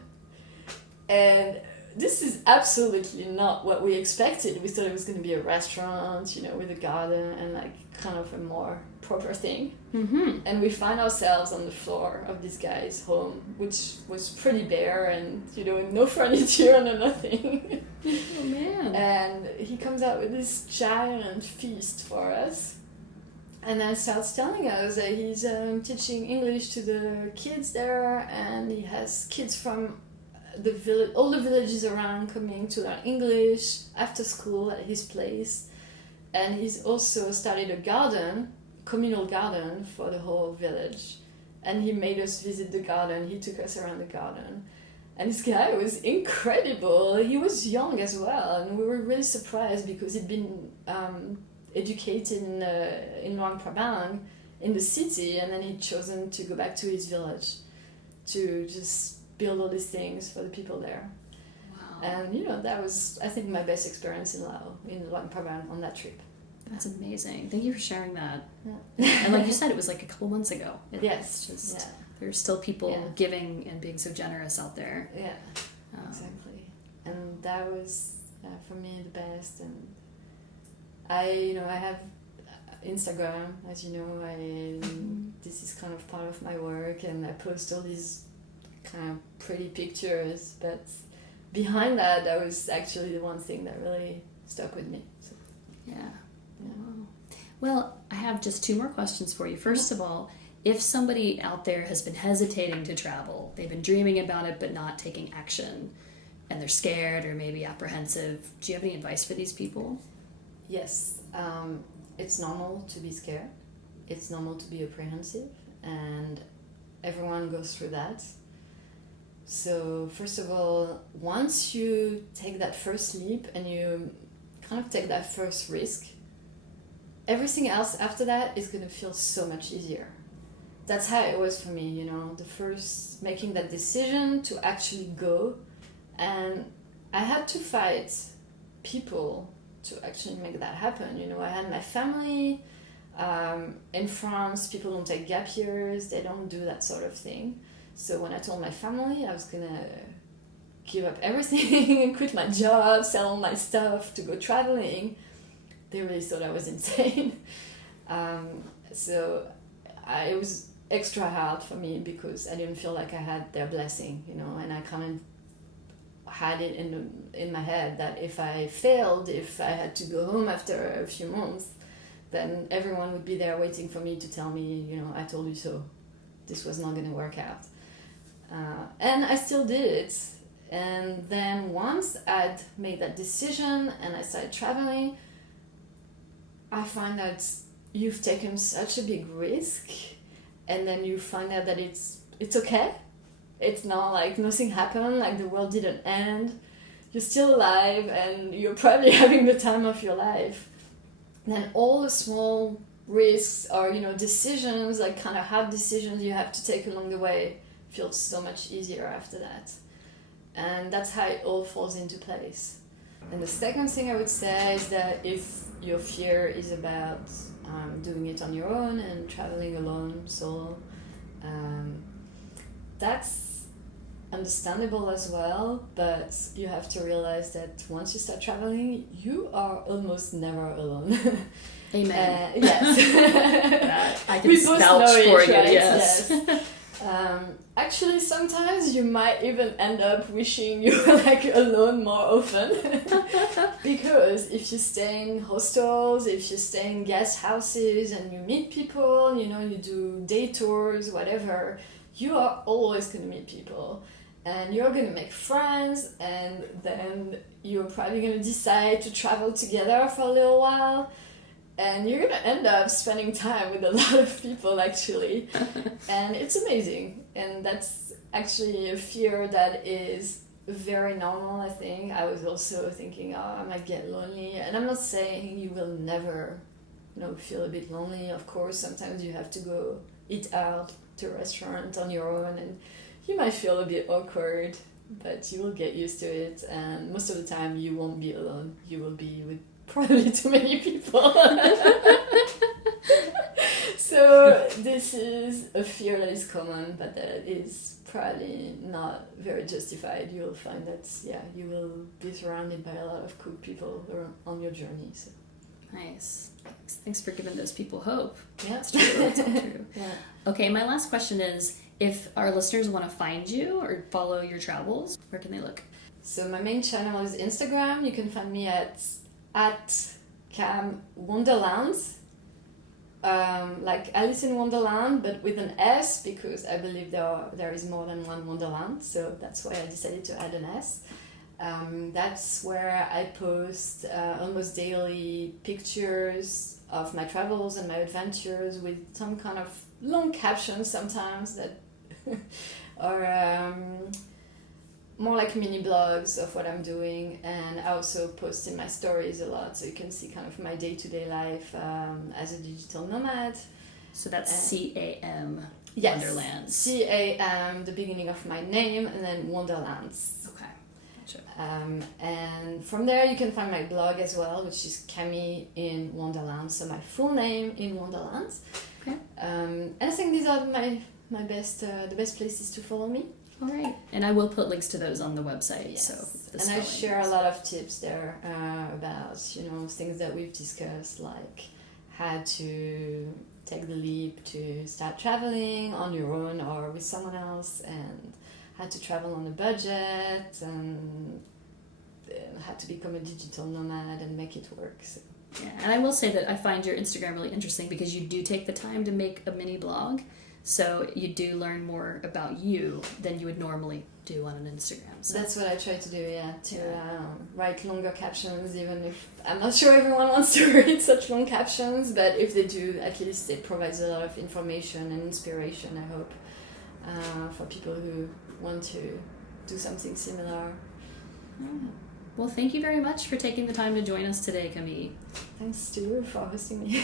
and this is absolutely not what we expected. We thought it was going to be a restaurant, you know, with a garden and like kind of a more proper thing. Mm-hmm. And we find ourselves on the floor of this guy's home, which was pretty bare and, you know, no furniture and nothing. Oh, man. And he comes out with this giant feast for us. And then starts telling us that he's teaching English to the kids there, and he has kids from the village, all the villages around, coming to learn English after school at his place. And he's also started a garden, communal garden for the whole village. And he made us visit the garden. He took us around the garden. And this guy was incredible. He was young as well, and we were really surprised because he'd been educated in Luang Prabang, in the city, and then he'd chosen to go back to his village to just build all these things for the people there. Wow. And that was, I think, my best experience in Luang Prabang on that trip. That's amazing. Thank you for sharing that. Yeah. And like you said, it was like a couple months ago. Yes. It's just there's still people giving and being so generous out there. Yeah. Exactly. And that was for me the best. And I have Instagram, as you know. This is kind of part of my work, and I post all these kind of pretty pictures, but behind that was actually the one thing that really stuck with me. So, yeah. Well, I have just 2 more questions for you. First of all, if somebody out there has been hesitating to travel, they've been dreaming about it but not taking action, and they're scared or maybe apprehensive, do you have any advice for these people? Yes. It's normal to be scared. It's normal to be apprehensive, and everyone goes through that. So first of all, once you take that first leap and you kind of take that first risk, everything else after that is going to feel so much easier. That's how it was for me, the first making that decision to actually go. And I had to fight people to actually make that happen. I had my family. In France, people don't take gap years. They don't do that sort of thing. So when I told my family I was going to give up everything, quit my job, sell all my stuff to go traveling, they really thought I was insane. So it was extra hard for me because I didn't feel like I had their blessing, and I kind of had it in my head that if I failed, if I had to go home after a few months, then everyone would be there waiting for me to tell me, I told you so. This was not going to work out. And I still did it. And then once I'd made that decision and I started traveling, I find that you've taken such a big risk, and then you find out that it's okay. It's not like nothing happened, like the world didn't end. You're still alive and you're probably having the time of your life. Then all the small risks or decisions, like kind of hard decisions you have to take along the way, feel so much easier after that. And that's how it all falls into place. And the second thing I would say is that if your fear is about doing it on your own and traveling alone, solo, that's understandable as well, but you have to realize that once you start traveling, you are almost never alone. Amen. Yes. I can vouch for you, right? yes. Actually, sometimes you might even end up wishing you were alone more often. Because if you stay in hostels, if you stay in guest houses and you meet people, you do day tours, whatever, you are always going to meet people. And you're going to make friends, and then you're probably going to decide to travel together for a little while. And you're going to end up spending time with a lot of people, actually. And it's amazing. And that's actually a fear that is very normal, I think. I was also thinking, I might get lonely. And I'm not saying you will never, feel a bit lonely. Of course, sometimes you have to go eat out to a restaurant on your own. And you might feel a bit awkward, but you will get used to it. And most of the time, you won't be alone. You will be with probably too many people. So this is a fear that is common, but that is probably not very justified. You'll find that you will be surrounded by a lot of cool people on your journey. So. Nice. Thanks for giving those people hope. Yeah, that's true. That's all true. Yeah. Okay, my last question is, if our listeners want to find you or follow your travels, where can they look? So my main channel is Instagram. You can find me at Cam Wonderland, like Alice in Wonderland, but with an S, because I believe there is more than one Wonderland, so that's why I decided to add an S. That's where I post almost daily pictures of my travels and my adventures with some kind of long captions sometimes that are more like mini blogs of what I'm doing, and I also post in my stories a lot, so you can see kind of my day-to-day life as a digital nomad. So that's CAM. Yes. Wonderlands. CAM, the beginning of my name, and then Wonderlands. Okay. Gotcha. And from there you can find my blog as well, which is Camille in Wonderlands, so my full name in Wonderlands. Okay. And I think these are my best the best places to follow me. All right. And I will put links to those on the website. Yes. So the And I spelling share is- a lot of tips there about things that we've discussed, like how to take the leap to start traveling on your own or with someone else, and how to travel on a budget, and how to become a digital nomad and make it work. So. Yeah, and I will say that I find your Instagram really interesting because you do take the time to make a mini blog. So you do learn more about you than you would normally do on an Instagram. So That's what I try to do, write longer captions, even if I'm not sure everyone wants to read such long captions, but if they do, at least it provides a lot of information and inspiration, I hope, for people who want to do something similar. yeah. Well, thank you very much for taking the time to join us today, Camille. Thanks to you for hosting me.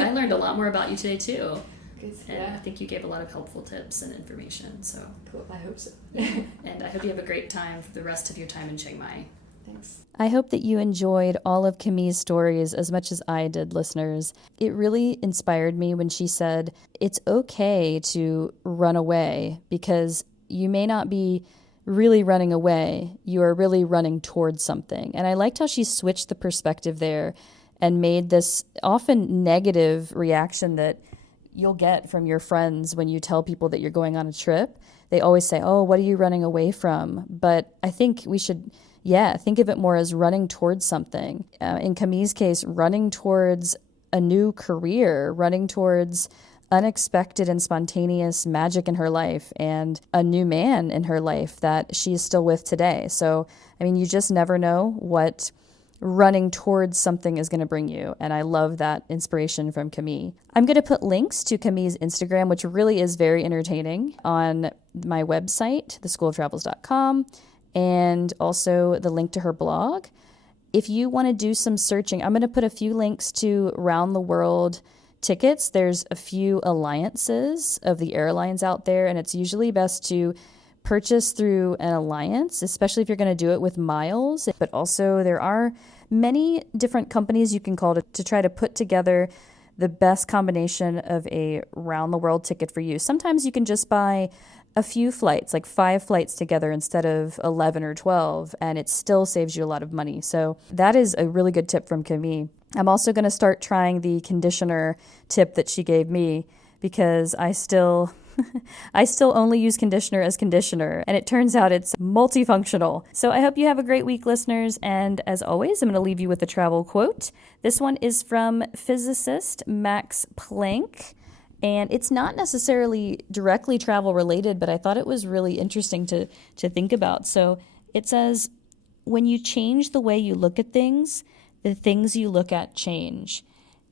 I learned a lot more about you today, too. Good, And I yeah. think you gave a lot of helpful tips and information. So, Cool, I hope so. and I hope you have a great time for the rest of your time in Chiang Mai. Thanks. I hope that you enjoyed all of Camille's stories as much as I did, listeners. It really inspired me when she said, it's okay to run away because you may not be really running away. You are really running towards something. And I liked how she switched the perspective there and made this often negative reaction that you'll get from your friends when you tell people that you're going on a trip. They always say, oh, what are you running away from? But I think we should, think of it more as running towards something. In Camille's case, running towards a new career, running towards unexpected and spontaneous magic in her life and a new man in her life that she is still with today. So, I mean, you just never know what running towards something is going to bring you. And I love that inspiration from Camille. I'm going to put links to Camille's Instagram, which really is very entertaining, on my website, theschooloftravels.com, and also the link to her blog. If you want to do some searching, I'm going to put a few links to round the world tickets. There's a few alliances of the airlines out there, and it's usually best to purchase through an alliance, especially if you're going to do it with miles. But also there are many different companies you can call to try to put together the best combination of a round the world ticket for you. Sometimes you can just buy a few flights, like 5 flights together instead of 11 or 12, and it still saves you a lot of money. So that is a really good tip from Camille. I'm also going to start trying the conditioner tip that she gave me because I still only use conditioner as conditioner, and it turns out it's multifunctional. So I hope you have a great week, listeners, and as always, I'm going to leave you with a travel quote. This one is from physicist Max Planck, and it's not necessarily directly travel related, but I thought it was really interesting to think about. So it says, when you change the way you look at things, the things you look at change.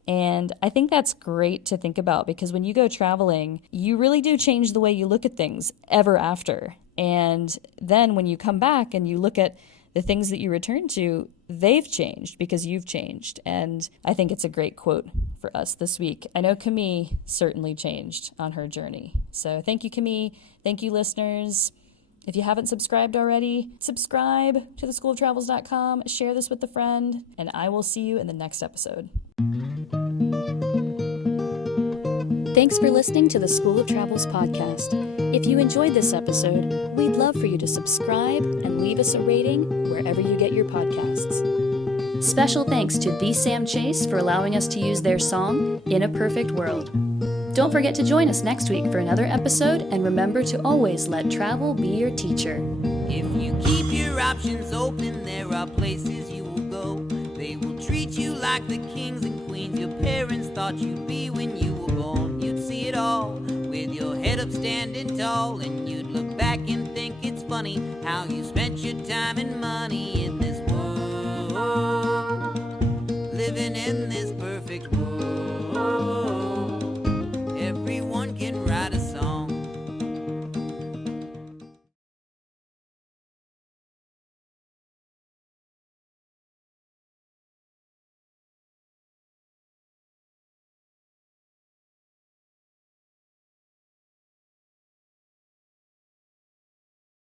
And I think that's great to think about because when you go traveling, you really do change the way you look at things ever after. And then when you come back and you look at the things that you return to, they've changed because you've changed. And I think it's a great quote for us this week. I know Camille certainly changed on her journey. So thank you, Camille. Thank you, listeners. If you haven't subscribed already, subscribe to theschooloftravels.com, share this with a friend, and I will see you in the next episode. Thanks for listening to the School of Travels podcast. If you enjoyed this episode, we'd love for you to subscribe and leave us a rating wherever you get your podcasts. Special thanks to The Sam Chase for allowing us to use their song, In a Perfect World. Don't forget to join us next week for another episode, and remember to always let travel be your teacher. If you keep your options open, there are places you will go. They will treat you like the kings and queens your parents thought you'd be when you were born. You'd see it all with your head up standing tall, and you'd look back and think it's funny how you spent your time and money